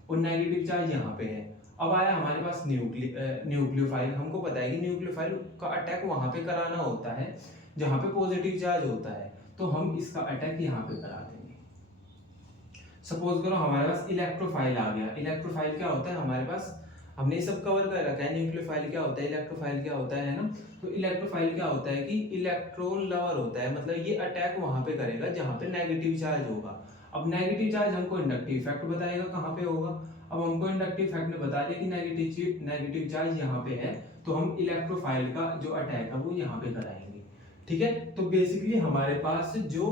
और नेगेटिव चार्ज यहाँ पे है। अब आया हमारे पास न्यूक्लियोफाइल, हमको पता है कि न्यूक्लियोफाइल का अटैक वहां पे कराना होता है जहां पे पॉजिटिव चार्ज होता है, तो हम इसका अटैक यहाँ पे करा देंगे। सपोज करो हमारे पास इलेक्ट्रोफाइल आ गया। इलेक्ट्रोफाइल क्या होता है हमारे पास, हमने ये सब कवर कर रखा है, न्यूक्लियोफाइल क्या होता है, इलेक्ट्रोफाइल क्या होता है ना। तो इलेक्ट्रोफाइल क्या होता है कि इलेक्ट्रॉन लवर होता है, मतलब ये अटैक वहां पे करेगा जहां पे नेगेटिव चार्ज होगा। अब नेगेटिव चार्ज हमको इंडक्टिव इफेक्ट बताएगा कहाँ पे होगा। अब हमको इंडक्टिव इफेक्ट ने बता दिया कि नेगेटिव चार्ज यहाँ पे है, तो हम इलेक्ट्रोफाइल का जो अटैक है वो यहाँ पे कराएंगे, ठीक है। तो बेसिकली हमारे पास जो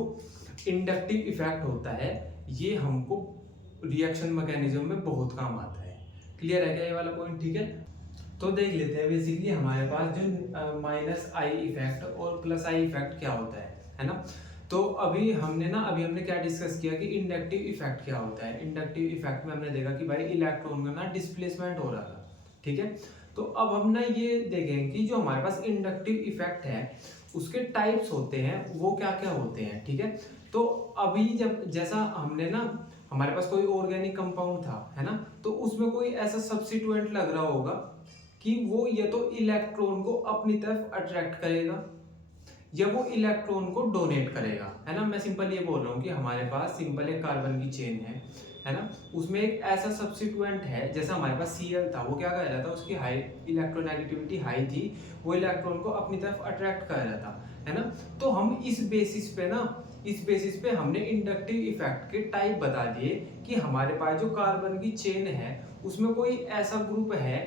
इंडक्टिव इफेक्ट होता है ये हमको रिएक्शन मैकेनिज्म में बहुत काम आता है। क्लियर है क्या ये वाला पॉइंट, ठीक है। तो देख लेते हैं बेसिकली हमारे पास जो माइनस आई इफेक्ट और प्लस आई इफेक्ट क्या होता है ना। तो अभी हमने क्या डिस्कस किया कि इंडक्टिव इफेक्ट क्या होता है। इंडक्टिव इफेक्ट में हमने देखा कि भाई इलेक्ट्रॉन का ना डिस्प्लेसमेंट हो रहा था, ठीक है। तो अब हम ना ये देखें कि जो हमारे पास इंडक्टिव इफेक्ट है उसके टाइप्स होते हैं, वो क्या क्या होते हैं, ठीक है। तो अभी जब जैसा हमने ना हमारे पास कोई ऑर्गेनिक कंपाउंड था, है ना, तो उसमें कोई ऐसा सब्स्टिट्यूएंट लग रहा होगा कि वो या तो इलेक्ट्रॉन को अपनी तरफ अट्रैक्ट करेगा या वो इलेक्ट्रॉन को डोनेट करेगा, है ना। मैं सिंपल ये बोल रहा हूँ कि हमारे पास सिंपल एक कार्बन की चेन है ना, उसमें एक ऐसा सब्स्टिट्यूएंट है, जैसा हमारे पास Cl था, वो क्या कर रहा था, उसकी हाई इलेक्ट्रोनेगेटिविटी हाई थी, वो इलेक्ट्रॉन को अपनी तरफ अट्रैक्ट कर रहा था, है ना। तो हम इस बेसिस पे हमने इंडक्टिव इफेक्ट के टाइप बता दिए कि हमारे पास जो कार्बन की चेन है उसमें कोई ऐसा ग्रुप है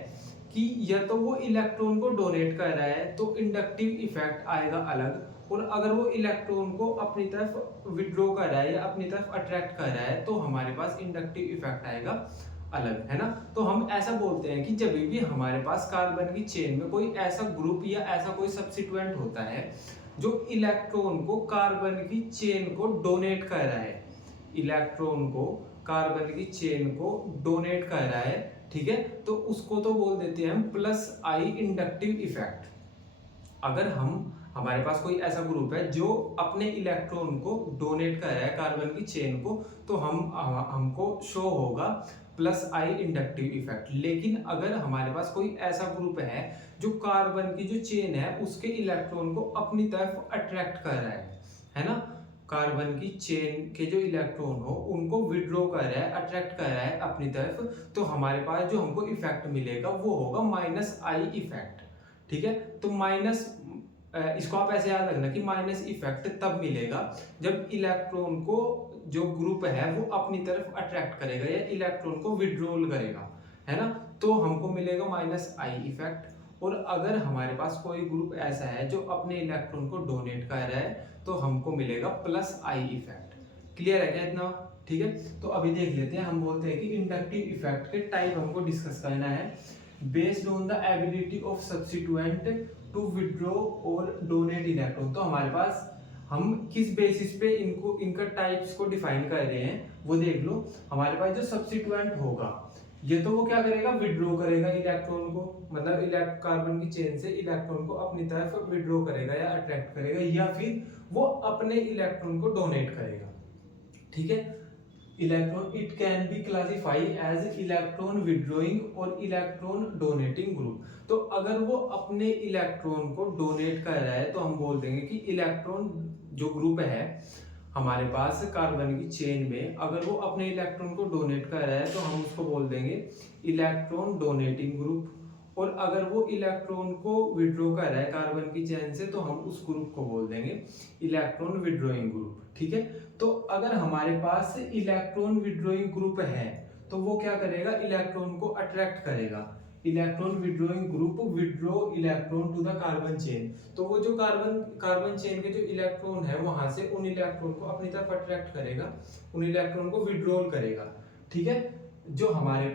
कि या तो वो इलेक्ट्रॉन को डोनेट कर रहा है तो इंडक्टिव इफेक्ट आएगा अलग, और अगर वो इलेक्ट्रॉन को अपनी तरफ विड्रॉ कर रहा है या अपनी तरफ अट्रैक्ट कर रहा है तो हमारे पास इंडक्टिव इफेक्ट आएगा अलग, है ना। तो हम ऐसा बोलते हैं कि जब भी हमारे पास कार्बन की चेन में कोई ऐसा ग्रुप या ऐसा कोई सब्स्टिट्यूएंट होता है जो इलेक्ट्रॉन को कार्बन की चेन को डोनेट कर रहा है, इलेक्ट्रॉन को कार्बन की चेन को डोनेट कर रहा है, ठीक है, तो उसको तो बोल देते हैं हम प्लस आई इंडक्टिव इफेक्ट। अगर हमारे पास कोई ऐसा ग्रुप है जो अपने इलेक्ट्रॉन को डोनेट कर रहा है कार्बन की चेन को, तो हमको शो होगा प्लस आई इंडक्टिव इफेक्ट। लेकिन अगर हमारे पास कोई ऐसा ग्रुप है जो कार्बन की जो चेन है उसके इलेक्ट्रॉन को अपनी तरफ अट्रैक्ट कर रहा है ना, कार्बन की चेन के जो इलेक्ट्रॉन हो उनको विड्रॉ कर रहा है, अट्रैक्ट कर रहा है अपनी तरफ, तो हमारे पास जो हमको इफेक्ट मिलेगा वो होगा माइनस आई इफेक्ट, ठीक है। तो माइनस, इसको आप ऐसे याद रखना कि माइनस इफेक्ट तब मिलेगा जब इलेक्ट्रॉन को जो ग्रुप है वो अपनी तरफ अट्रैक्ट करेगा या इलेक्ट्रॉन को विड्रॉल करेगा, है ना, तो हमको मिलेगा माइनस आई इफेक्ट। और अगर हमारे पास कोई ग्रुप ऐसा है जो अपने इलेक्ट्रॉन को डोनेट कर रहा है तो हमको मिलेगा प्लस आई इफेक्ट। क्लियर है क्या इतना? ठीक है, तो अभी देख लेते हैं। हम बोलते हैं कि इंडक्टिव इफेक्ट के टाइप हमको डिस्कस करना है। Based on the ability of substituent to withdraw और डोनेट इलेक्ट्रॉन, तो हमारे पास हम किस बेसिस पे इनका टाइप्स को डिफाइन कर रहे हैं वो देख लो। हमारे पास जो सब्स्टिट्यूएंट होगा ये तो वो क्या करेगा, विड्रॉ करेगा इलेक्ट्रॉन को, मतलब कार्बन की चेन से इलेक्ट्रॉन को अपनी तरफ विड्रॉ करेगा या अट्रैक्ट करेगा, या फिर वो अपने इलेक्ट्रॉन को डोनेट करेगा, ठीक है। Electron it can be classify as electron withdrawing और इलेक्ट्रॉन डोनेटिंग ग्रुप। तो अगर वो अपने इलेक्ट्रॉन को डोनेट कर रहा है तो हम बोल देंगे कि इलेक्ट्रॉन जो ग्रुप है हमारे पास कार्बन की चेन में, अगर वो अपने इलेक्ट्रॉन को डोनेट कर रहा है तो हम उसको बोल देंगे इलेक्ट्रॉन डोनेटिंग ग्रुप। और अगर वो इलेक्ट्रॉन को विड्रॉ कर रहा है कार्बन की चेन से तो हम उस ग्रुप को बोल देंगे इलेक्ट्रॉन विड्रॉइंग ग्रुप, ठीक है। तो अगर हमारे पास इलेक्ट्रॉन विड्रॉइंग ग्रुप है तो वो क्या करेगा, इलेक्ट्रॉन को अट्रैक्ट करेगा। Electron withdrawing group withdraw electron to the carbon chain, तो वो जो कार्बन चेन के जो इलेक्ट्रॉन है वहां से उन इलेक्ट्रॉन को अपनी तरफ अट्रैक्ट करेगा, उन इलेक्ट्रॉन को विड्रॉल करेगा, ठीक है। जो हमारे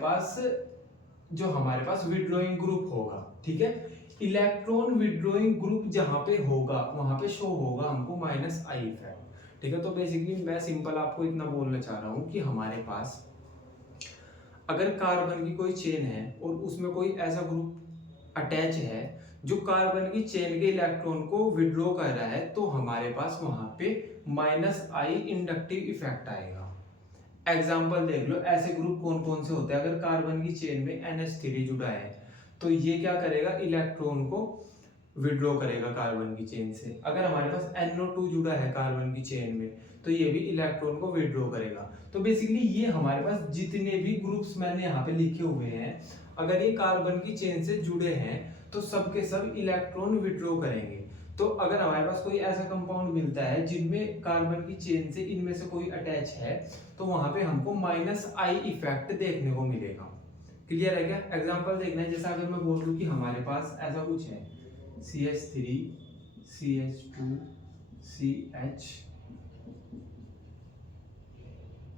पास विड्रॉइंग ग्रुप होगा, ठीक है। इलेक्ट्रॉन विड्रॉइंग ग्रुप जहां पे होगा वहां पे शो होगा हमको माइनस आई इफेक्ट, ठीक है। तो बेसिकली मैं सिंपल आपको इतना बोलना चाह रहा हूं कि हमारे पास अगर कार्बन की कोई चेन है और उसमें कोई ऐसा ग्रुप अटैच है जो कार्बन की चेन के इलेक्ट्रॉन को विड्रॉ कर रहा है तो हमारे पास वहां पे माइनस आई इंडक्टिव इफेक्ट आएगा। एग्जाम्पल देख लो, ऐसे ग्रुप कौन कौन से होते हैं। अगर कार्बन की चेन में NH3 जुड़ा है तो ये क्या करेगा, इलेक्ट्रॉन को विड्रॉ करेगा कार्बन की चेन से। अगर हमारे पास NO2 जुड़ा है कार्बन की चेन में तो ये भी इलेक्ट्रॉन को विड्रॉ करेगा। तो बेसिकली ये हमारे पास जितने भी ग्रुप्स मैंने यहाँ पे लिखे हुए हैं, अगर ये कार्बन की चेन से जुड़े हैं तो सब के सब इलेक्ट्रॉन विड्रॉ करेंगे। तो अगर हमारे पास कोई ऐसा कंपाउंड मिलता है जिनमें कार्बन की चेन से इनमें से कोई अटैच है तो वहां पे हमको माइनस आई इफेक्ट देखने को मिलेगा। क्लियर है क्या? एग्जांपल देखना है, जैसा अगर मैं बोल दूं कि हमारे पास ऐसा कुछ है CH3 CH2 CH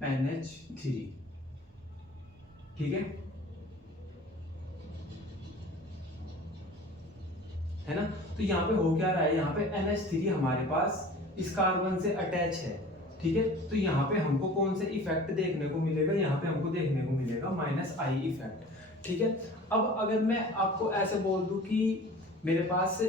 NH3, ठीक है ना। तो यहाँ पे हो क्या रहा है, यहाँ पे NH3 हमारे पास इस कार्बन से अटैच है, ठीक है। तो यहाँ पे हमको कौन से इफेक्ट देखने को मिलेगा, यहाँ पे हमको देखने को मिलेगा माइनस आई इफेक्ट, ठीक है। अब अगर मैं आपको ऐसे बोल दूं कि मेरे पास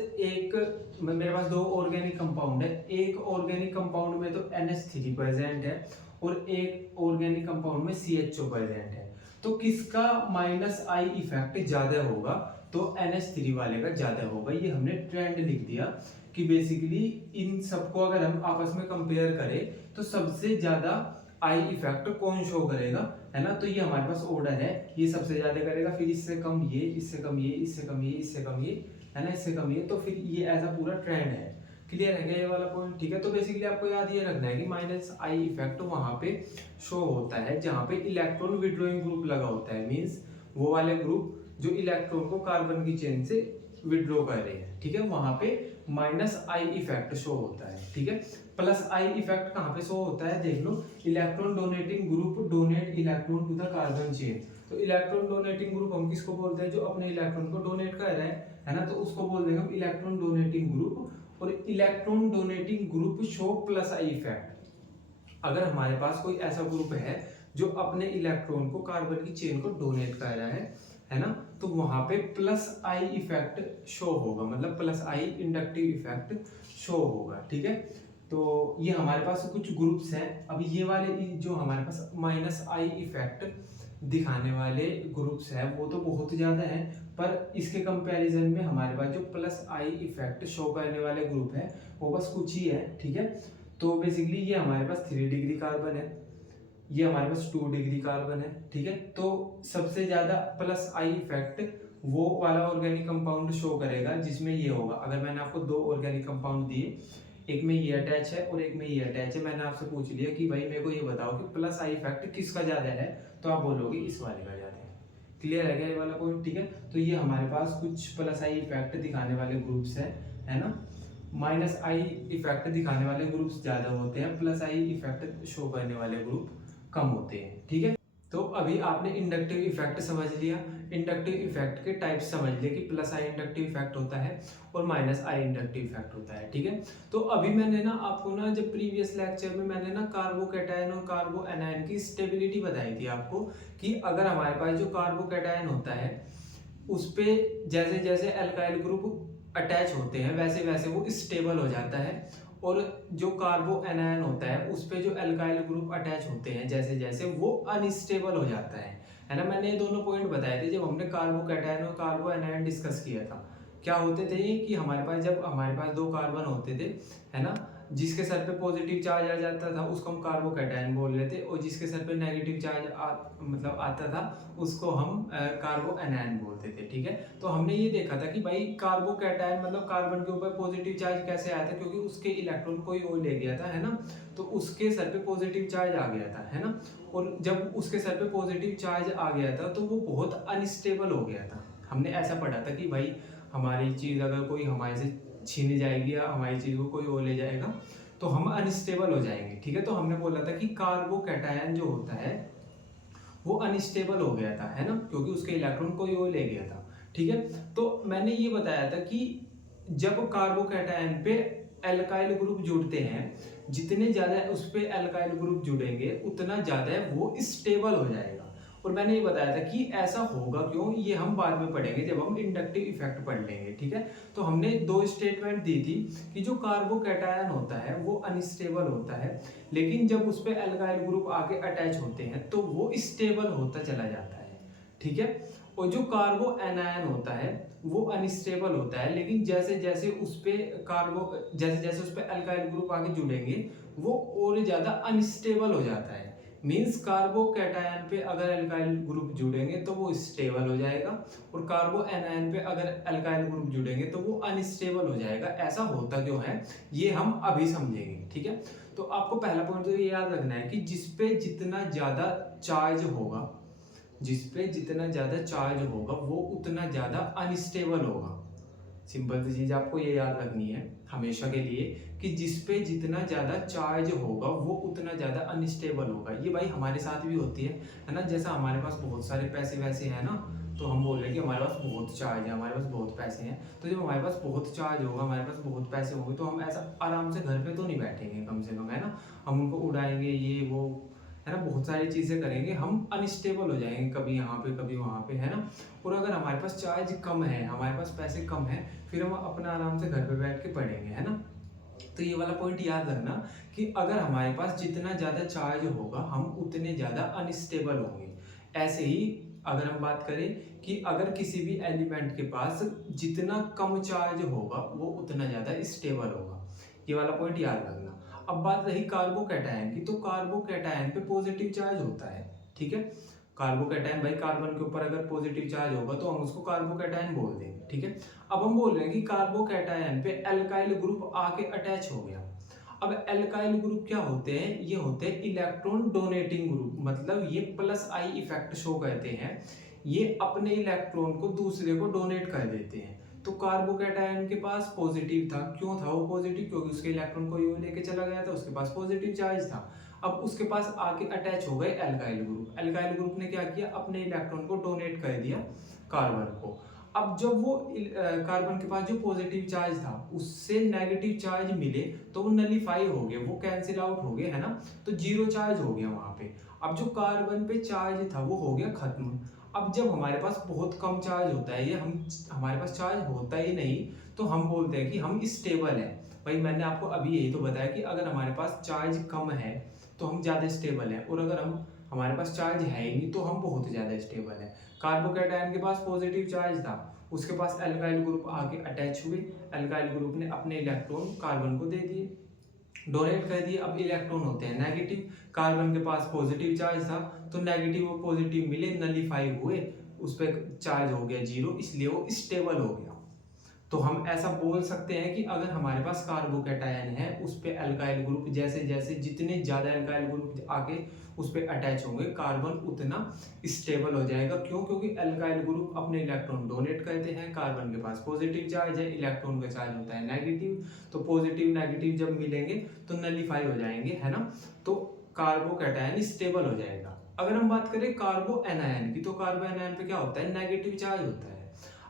दो ऑर्गेनिक कंपाउंड है, एक ऑर्गेनिक कंपाउंड में तो NH3 प्रेजेंट है और एक ऑर्गेनिक कंपाउंड में CHO प्रेजेंट है, तो किसका माइनस आई इफेक्ट ज्यादा होगा, तो NH3 वाले का ज्यादा होगा। ये हमने ट्रेंड लिख दिया कि बेसिकली इन सबको अगर हम आपस में कंपेयर करें तो सबसे ज्यादा आई इफेक्ट कौन शो करेगा, है ना। तो ये हमारे पास ऑर्डर है, ये सबसे ज्यादा करेगा, फिर इससे कम ये, इससे कम ये, इससे कम ये, इससे कम ये, है ना, इससे कम ये, तो फिर ये ऐसा पूरा ट्रेंड है। क्लियर है क्या ये वाला पॉइंट? ठीक है। तो बेसिकली आपको याद ये रखना है कि माइनस आई इफेक्ट वहां पे शो होता है जहां पे इलेक्ट्रॉन विड्रॉइंग ग्रुप लगा होता है, मींस वो वाले ग्रुप जो इलेक्ट्रॉन को कार्बन की चेन से विड्रॉ कर रहे हैं, ठीक है, वहां पे माइनस आई इफेक्ट शो होता है, ठीक है। प्लस आई इफेक्ट कहाँ पे शो होता है, देख लो, electron donating group donate electron to the carbon chain. तो इलेक्ट्रॉन डोनेटिंग ग्रुप हम किसको बोलते हैं, जो अपने इलेक्ट्रॉन को डोनेट कर रहा है ना, तो उसको बोल देंगे हम इलेक्ट्रॉन डोनेटिंग ग्रुप। और electron donating group show plus I effect. अगर हमारे पास कोई ऐसा ग्रुप है जो अपने इलेक्ट्रॉन को कार्बन की चेन को डोनेट कर रहा है ना, तो वहां पे प्लस आई इफेक्ट शो होगा, मतलब प्लस आई इंडक्टिव इफेक्ट शो होगा, ठीक है। तो ये हमारे पास कुछ ग्रुप्स हैं। अब ये वाले जो हमारे पास माइनस आई इफेक्ट दिखाने वाले ग्रुप्स हैं वो तो बहुत ज़्यादा हैं, पर इसके कंपैरिजन में हमारे पास जो प्लस आई इफेक्ट शो करने वाले ग्रुप हैं वो बस कुछ ही है, ठीक है। तो बेसिकली ये हमारे पास 3 डिग्री कार्बन है, ये हमारे पास 2 डिग्री कार्बन है, ठीक है। तो सबसे ज़्यादा प्लस आई इफेक्ट वो वाला ऑर्गेनिक कंपाउंड शो करेगा जिसमें ये होगा। अगर मैंने आपको 2 ऑर्गेनिक कंपाउंड दिए, एक में ये अटैच है और एक में ये अटैच है, मैंने आपसे पूछ लिया कि भाई मेरे को ये बताओ कि प्लस आई इफेक्ट किसका ज़्यादा है, तो आप बोलोगे इस वाले का ज़्यादा है। क्लियर है क्या ये वाला पॉइंट, ठीक है। तो ये हमारे पास कुछ प्लस आई इफेक्ट दिखाने वाले ग्रुप्स हैं, है ना। माइनस आई इफेक्ट दिखाने वाले ग्रुप्स ज़्यादा होते हैं, प्लस आई इफेक्ट शो करने वाले ग्रुप कम होते हैं, ठीक है। तो अभी आपने इंडक्टिव इफेक्ट समझ लिया, इंडक्टिव इफेक्ट के टाइप्स समझ लिए कि प्लस आई इंडक्टिव इफेक्ट होता है और माइनस आई इंडक्टिव इफेक्ट होता है, ठीक है। तो अभी मैंने ना आपको ना जब प्रीवियस लेक्चर में मैंने ना कार्बोकैटायन और कार्बो एनायन की स्टेबिलिटी बताई थी आपको, कि अगर हमारे पास जो कार्बोकैटायन होता है उस पे जैसे जैसे एल्काइल ग्रुप अटैच होते हैं वैसे वैसे वो स्टेबल हो जाता है, और जो कार्बो एनायन होता है उस पे जो एल्काइल ग्रुप अटैच होते हैं जैसे जैसे वो अनस्टेबल हो जाता है ना। मैंने ये दोनों पॉइंट बताए थे जब हमने कार्बोकैटायन और कार्बो एनायन डिस्कस किया था। क्या होते थे ये कि हमारे पास जब हमारे पास 2 कार्बन होते थे, है ना, जिसके सर पे पॉजिटिव चार्ज आ जाता था उसको हम कार्बोकैटायन बोल लेते, और जिसके सर पे नेगेटिव चार्ज मतलब आता था उसको हम कार्बो एनायन बोलते थे, ठीक है। तो हमने ये देखा था कि भाई कार्बोकैटायन मतलब कार्बन के ऊपर पॉजिटिव चार्ज कैसे आया था, क्योंकि उसके इलेक्ट्रॉन कोई और ले गया था, है ना, तो उसके सर पे पॉजिटिव चार्ज आ गया था, है ना। और जब उसके सर पे पॉजिटिव चार्ज आ गया था तो वो बहुत अनस्टेबल हो गया था। हमने ऐसा पढ़ा था कि भाई हमारी चीज़ अगर कोई हमारे से छीनी जाएगी या हमारी चीज़ को कोई और ले जाएगा तो हम अनस्टेबल हो जाएंगे, ठीक है। तो हमने बोला था कि कार्बोकैटायन जो होता है वो अनस्टेबल हो गया था, है ना, क्योंकि उसके इलेक्ट्रॉन कोई और ले गया था, ठीक है। तो मैंने ये बताया था कि जब कार्बोकैटायन पे एल्काइल ग्रुप जुड़ते हैं, जितने ज़्यादा उस पे एल्काइल ग्रुप जुड़ेंगे उतना ज़्यादा वो स्टेबल हो जाएगा। और मैंने ये बताया था कि ऐसा होगा क्यों, ये हम बाद में पढ़ेंगे जब हम इंडक्टिव इफेक्ट पढ़ लेंगे, ठीक है। तो हमने 2 स्टेटमेंट दी थी कि जो कार्बोकैटायन होता है वो अनस्टेबल होता है, लेकिन जब उस पे एल्काइल ग्रुप आके अटैच होते हैं तो वो स्टेबल होता चला जाता है, ठीक है। और जो कार्बो एनायन होता है वो अनस्टेबल होता है, लेकिन जैसे जैसे उस पे एल्काइल ग्रुप आके जुड़ेंगे वो और ज़्यादा अनस्टेबल हो जाता है। मींस कार्बोकैटायन पे अगर एल्काइल ग्रुप जुड़ेंगे तो वो स्टेबल हो जाएगा, और कार्बो एनायन पे अगर एल्काइल ग्रुप जुड़ेंगे तो वो अनस्टेबल हो जाएगा। ऐसा होता क्यों है ये हम अभी समझेंगे, ठीक है। तो आपको पहला पॉइंट तो ये याद रखना है कि जिस पे जितना ज़्यादा चार्ज होगा, जिस पे जितना ज़्यादा चार्ज होगा वो उतना ज़्यादा अनस्टेबल होगा। सिंपल सी चीज़ आपको ये याद रखनी है हमेशा के लिए कि जिस पे जितना ज़्यादा चार्ज होगा वो उतना ज़्यादा अनस्टेबल होगा। ये भाई हमारे साथ भी होती है ना। जैसा हमारे पास बहुत सारे पैसे वैसे हैं ना, तो हम बोल रहे हैं कि हमारे पास बहुत चार्ज है, हमारे पास बहुत पैसे हैं। तो जब हमारे पास बहुत चार्ज होगा, हमारे पास बहुत पैसे होंगे, तो हम ऐसा आराम से घर पे तो नहीं बैठेंगे कम से कम, है ना। हम उनको उड़ाएंगे, ये वो, है ना, बहुत सारी चीज़ें करेंगे, हम अनस्टेबल हो जाएंगे, कभी यहाँ पे कभी वहाँ पे, है ना। और अगर हमारे पास चार्ज कम है, हमारे पास पैसे कम है, फिर हम अपना आराम से घर पे बैठ के पढ़ेंगे, है ना। तो ये वाला पॉइंट याद रखना कि अगर हमारे पास जितना ज़्यादा चार्ज होगा हम उतने ज़्यादा अनस्टेबल होंगे। ऐसे ही अगर हम बात करें कि अगर किसी भी एलिमेंट के पास जितना कम चार्ज होगा वो उतना ज़्यादा स्टेबल होगा। ये वाला पॉइंट याद रखना। अब बात रही कार्बोकैटायन की, तो कार्बोकैटायन पे पॉजिटिव चार्ज होता है, ठीक है। कार्बोकैटायन भाई कार्बन के ऊपर अगर पॉजिटिव चार्ज होगा तो हम उसको कार्बोकैटायन बोल देंगे, ठीक है। अब हम बोल रहे हैं कि कार्बोकैटायन पे एल्काइल ग्रुप आके अटैच हो गया। अब एल्काइल ग्रुप क्या होते हैं, ये होते हैं इलेक्ट्रॉन डोनेटिंग ग्रुप, मतलब ये प्लस आई इफेक्ट शो करते हैं, ये अपने इलेक्ट्रॉन को दूसरे को डोनेट कर देते हैं। तो कार्बोकैटायन के पास पॉजिटिव था। क्यों था वो पॉजिटिव? क्योंकि उसके इलेक्ट्रॉन को यो लेके चला गया था, उसके पास पॉजिटिव चार्ज था। अब उसके पास आके अटैच हो गए एल्काइल ग्रुप। एल्काइल ग्रुप ने क्या किया? अपने इलेक्ट्रॉन को डोनेट कर दिया कार्बन को। अब जब वो कार्बन के पास जो पॉजिटिव चार्ज था उससे नेगेटिव चार्ज मिले तो वो नलीफाई हो गए, वो कैंसिल आउट हो गए, है ना, तो जीरो चार्ज हो गया वहां पे। अब जो कार्बन पे चार्ज था वो हो गया खत्म। अब जब हमारे पास बहुत कम चार्ज होता है, ये हमारे पास चार्ज होता ही नहीं, तो हम बोलते हैं कि हम स्टेबल है। भाई मैंने आपको अभी यही तो बताया कि अगर हमारे पास चार्ज कम है तो हम ज़्यादा स्टेबल है, और अगर हमारे पास चार्ज है ही नहीं तो हम बहुत ज़्यादा स्टेबल है। कार्बोकैटायन के पास पॉजिटिव चार्ज था, उसके पास एल्काइल ग्रुप आके अटैच हुए, एल्काइल ग्रुप ने अपने इलेक्ट्रॉन कार्बन को दे दिए, डोनेट कर दिए। अब इलेक्ट्रॉन होते हैं नेगेटिव, कार्बन के पास पॉजिटिव चार्ज था तो नेगेटिव और पॉजिटिव मिले, नलीफाई हुए, उस पर चार्ज हो गया जीरो, इसलिए वो स्टेबल हो गया। तो हम ऐसा बोल सकते हैं कि अगर हमारे पास कार्बोकैटायन है उस पे अल्काइल ग्रुप जैसे जैसे जितने ज्यादा अल्काइल ग्रुप आके उस पे अटैच होंगे कार्बन उतना स्टेबल हो जाएगा। क्यों? क्योंकि अल्काइल ग्रुप अपने इलेक्ट्रॉन डोनेट करते हैं, कार्बन के पास पॉजिटिव चार्ज है, इलेक्ट्रॉन का चार्ज होता है नेगेटिव, तो पॉजिटिव नेगेटिव जब मिलेंगे तो नलीफाई हो जाएंगे, है ना, तो कार्बोकैटायन स्टेबल हो जाएगा। अगर हम बात करें कार्बो एनायन की, तो कार्बो एनायन पे क्या होता है? नेगेटिव चार्ज होता है।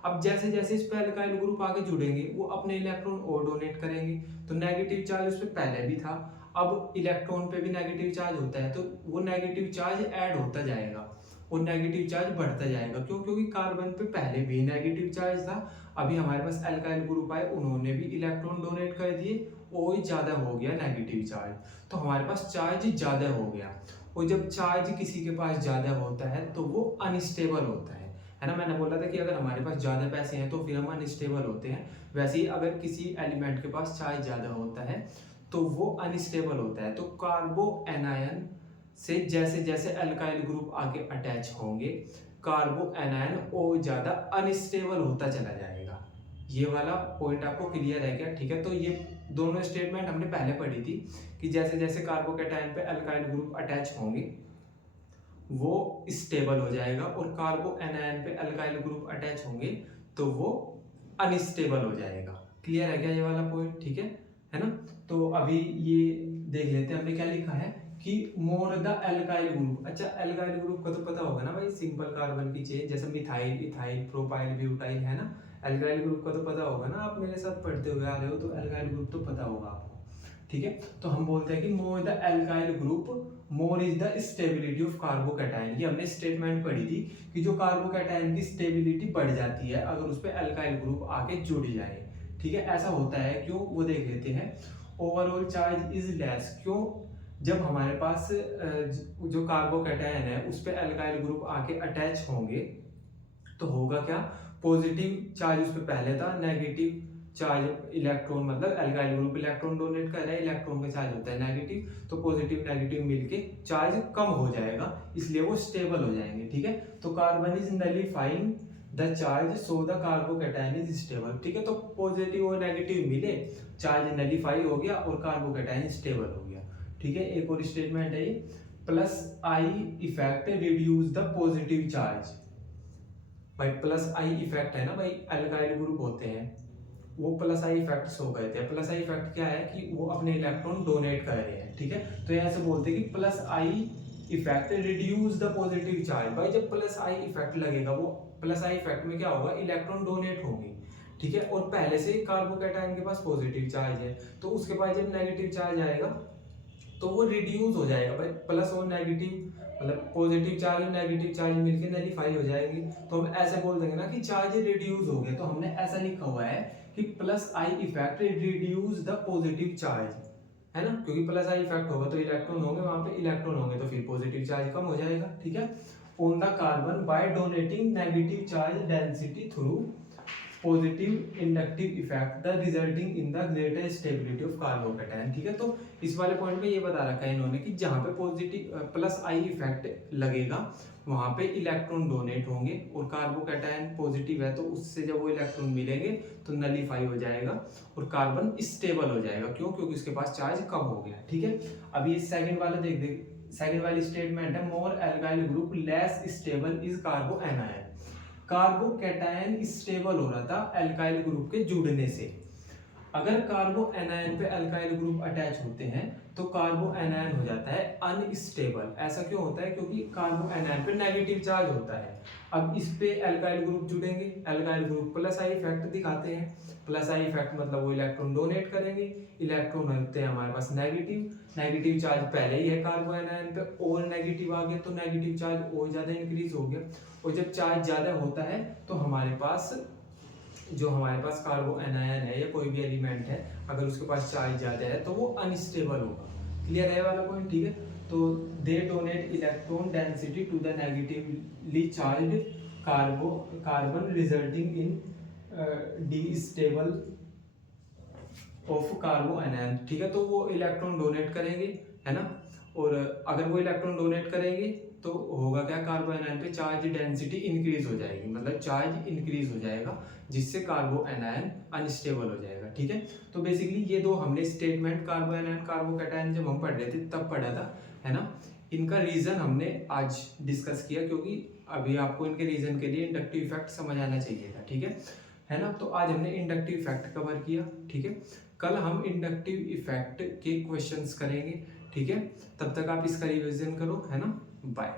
अब जैसे जैसे इस पे अल्काइल ग्रुप आगे जुड़ेंगे वो अपने इलेक्ट्रॉन और डोनेट करेंगे, तो नेगेटिव चार्ज उस पे पहले भी था, अब इलेक्ट्रॉन पे भी नेगेटिव चार्ज होता है, तो वो नेगेटिव चार्ज ऐड होता जाएगा और नेगेटिव चार्ज बढ़ता जाएगा। क्यों? क्योंकि कार्बन पे पहले भी नेगेटिव चार्ज था, अभी हमारे पास अल्काइल ग्रुप आए, उन्होंने भी इलेक्ट्रॉन डोनेट कर दिए और ज्यादा हो गया नेगेटिव चार्ज, तो हमारे पास चार्ज ज्यादा हो गया। और जब चार्ज किसी के पास ज्यादा होता है तो वो अनस्टेबल होता है ना। मैंने बोला था कि अगर हमारे पास ज़्यादा पैसे हैं तो फिर हम अनस्टेबल होते हैं, वैसे ही अगर किसी एलिमेंट के पास चार्ज ज़्यादा होता है तो वो अनस्टेबल होता है। तो कार्बो एनायन से जैसे जैसे अल्काइल ग्रुप आगे अटैच होंगे कार्बो एनायन और ज़्यादा अनस्टेबल होता चला जाएगा। ये वाला पॉइंट आपको क्लियर है क्या? ठीक है, तो ये दोनों स्टेटमेंट हमने पहले पढ़ी थी कि जैसे जैसे कार्बोकैटायन पे अल्काइल ग्रुप अटैच होंगे वो स्टेबल हो जाएगा, और कार्बो एनायन पे अल्काइल ग्रुप अटैच होंगे तो वो अनस्टेबल हो जाएगा। क्लियर है क्या ये वाला पॉइंट? ठीक है ना। तो अभी ये देख लेते हैं हमने क्या लिखा है कि मोर द अल्काइल ग्रुप। अच्छा, अल्काइल ग्रुप का तो पता होगा ना भाई, सिंपल कार्बन की चेन, जैसे मिथाइल, इथाइल, प्रोपाइल, ब्यूटाइल, है ना। अल्काइल ग्रुप का तो पता होगा ना, आप मेरे साथ पढ़ते हुए आ रहे हो तो अल्काइल ग्रुप तो पता होगा आपको। ठीक है, तो हम बोलते हैं कि more the alkyl group more is the stability of carbocation. ये हमने स्टेटमेंट पढ़ी थी कि जो कार्बोकैटायन की स्टेबिलिटी बढ़ जाती है अगर उस पर अल्काइल ग्रुप आके जुड़ जाए। ठीक है, ऐसा होता है क्यों, वो देख लेते हैं। Overall charge is less. क्यों? जब हमारे पास जो कार्बोकैटायन है उस पर अल्काइल ग्रुप आके अटैच होंगे तो होगा क्या? पॉजिटिव चार्ज उस पर पहले था, नेगेटिव चार्ज इलेक्ट्रॉन, मतलब अल्काइल ग्रुप इलेक्ट्रॉन डोनेट कर रहा है, इलेक्ट्रॉन का चार्ज होता है नेगेटिव, तो पॉजिटिव नेगेटिव मिलके चार्ज कम हो जाएगा, इसलिए वो स्टेबल हो जाएंगे। ठीक है, तो carbon is नलीफाइंग the charge so the carbocation is stable. ठीक है, तो पॉजिटिव और नेगेटिव मिले, चार्ज नलीफाई हो गया और कार्बोकैटायन स्टेबल हो गया। ठीक है, एक और स्टेटमेंट है ये, plus I effect reduce the positive charge. भाई प्लस आई इफेक्ट है ना भाई, अल्काइल ग्रुप होते हैं वो प्लस आई इफेक्ट शो करते हैं। प्लस आई इफेक्ट क्या है कि वो अपने इलेक्ट्रॉन डोनेट कर रहे हैं। ठीक है, तो यहाँ से बोलते हैं कि plus I effect reduce the positive charge. भाई जब प्लस आई इफेक्ट लगेगा, वो प्लस आई इफेक्ट में क्या होगा, इलेक्ट्रॉन डोनेट होंगे। ठीक है, और पहले से कार्बोकैटायन के पास पॉजिटिव चार्ज है, तो उसके पास जब नेगेटिव चार्ज आएगा तो वो रिड्यूस हो जाएगा। भाई प्लस और नेगेटिव मतलब पॉजिटिव चार्ज और नेगेटिव चार्ज मिलके नलीफाई हो जाएंगे, तो हम ऐसे बोल देंगे ना कि चार्ज रिड्यूस हो गया। तो हमने ऐसा लिखा हुआ है कि plus I effect reduce the positive charge, है ना, क्योंकि प्लस आई इफेक्ट होगा तो इलेक्ट्रॉन होंगे, वहां पे इलेक्ट्रॉन होंगे तो फिर पॉजिटिव चार्ज कम हो जाएगा। ठीक है, on the carbon bye donating negative charge density through positive inductive effect the resulting in the greater stability of carbocation. ठीक है, तो इस वाले पॉइंट में ये बता रखा है इन्होंने कि जहां पे पॉजिटिव प्लस आई इफेक्ट लगेगा वहां पे इलेक्ट्रॉन डोनेट होंगे, और कार्बोकैटायन पॉजिटिव है तो उससे जब वो इलेक्ट्रॉन मिलेंगे तो नलीफाई हो जाएगा और कार्बन स्टेबल हो जाएगा। क्यों? क्योंकि उसके पास चार्ज कम हो गया। ठीक है, अभी सेकंड वाला देख सेकंड वाली स्टेटमेंट है, more alkyl group less stable is carbo anion. Carbocation stable हो रहा था एल्काइल ग्रुप के जुड़ने से। अगर कार्बो एनायन पे अल्काइल ग्रुप अटैच होते हैं तो कार्बो एनायन हो जाता है अनस्टेबल। ऐसा क्यों होता है? क्योंकि कार्बो एनायन पे नेगेटिव चार्ज होता है। अब इस पे अल्काइल ग्रुप जुड़ेंगे, alkyl group plus I effect दिखाते हैं। प्लस आई इफेक्ट मतलब वो इलेक्ट्रॉन डोनेट करेंगे, इलेक्ट्रॉन होते हैं हमारे पास नेगेटिव, नेगेटिव चार्ज पहले ही है कार्बो एनायन पे, और नेगेटिव आ गया तो नेगेटिव चार्ज और ज़्यादा इंक्रीज हो गया। और जब चार्ज ज़्यादा होता है तो हमारे पास कार्बो एनायन है या कोई भी एलिमेंट है, अगर उसके पास चार्ज ज़्यादा है तो वो अनस्टेबल होगा। क्लियर है वाला पॉइंट? ठीक है। तो they donate electron density to the negatively charged carbon resulting in destable of carbo anion. ठीक है, तो वो इलेक्ट्रॉन डोनेट करेंगे, है ना। और अगर वो इलेक्ट्रॉन डोनेट करेंगे तो होगा क्या, कार्बो एनायन पे चार्ज डेंसिटी इंक्रीज हो जाएगी, मतलब चार्ज इंक्रीज हो जाएगा, जिससे कार्बो एनायन अनस्टेबल हो जाएगा। ठीक है, तो बेसिकली ये दो हमने स्टेटमेंट कार्बो एनायन कार्बोकैटायन जब हम पढ़ रहे थे तब पढ़ा था, है ना। इनका रीजन हमने आज डिस्कस किया, क्योंकि अभी आपको इनके रीजन के लिए इंडक्टिव इफेक्ट समझ आना चाहिए था। ठीक है ना। तो आज हमने इंडक्टिव इफेक्ट कवर किया। ठीक है, कल हम इंडक्टिव इफेक्ट के क्वेश्चंस करेंगे। ठीक है, तब तक आप इसका रिवीजन करो, है ना। बाय।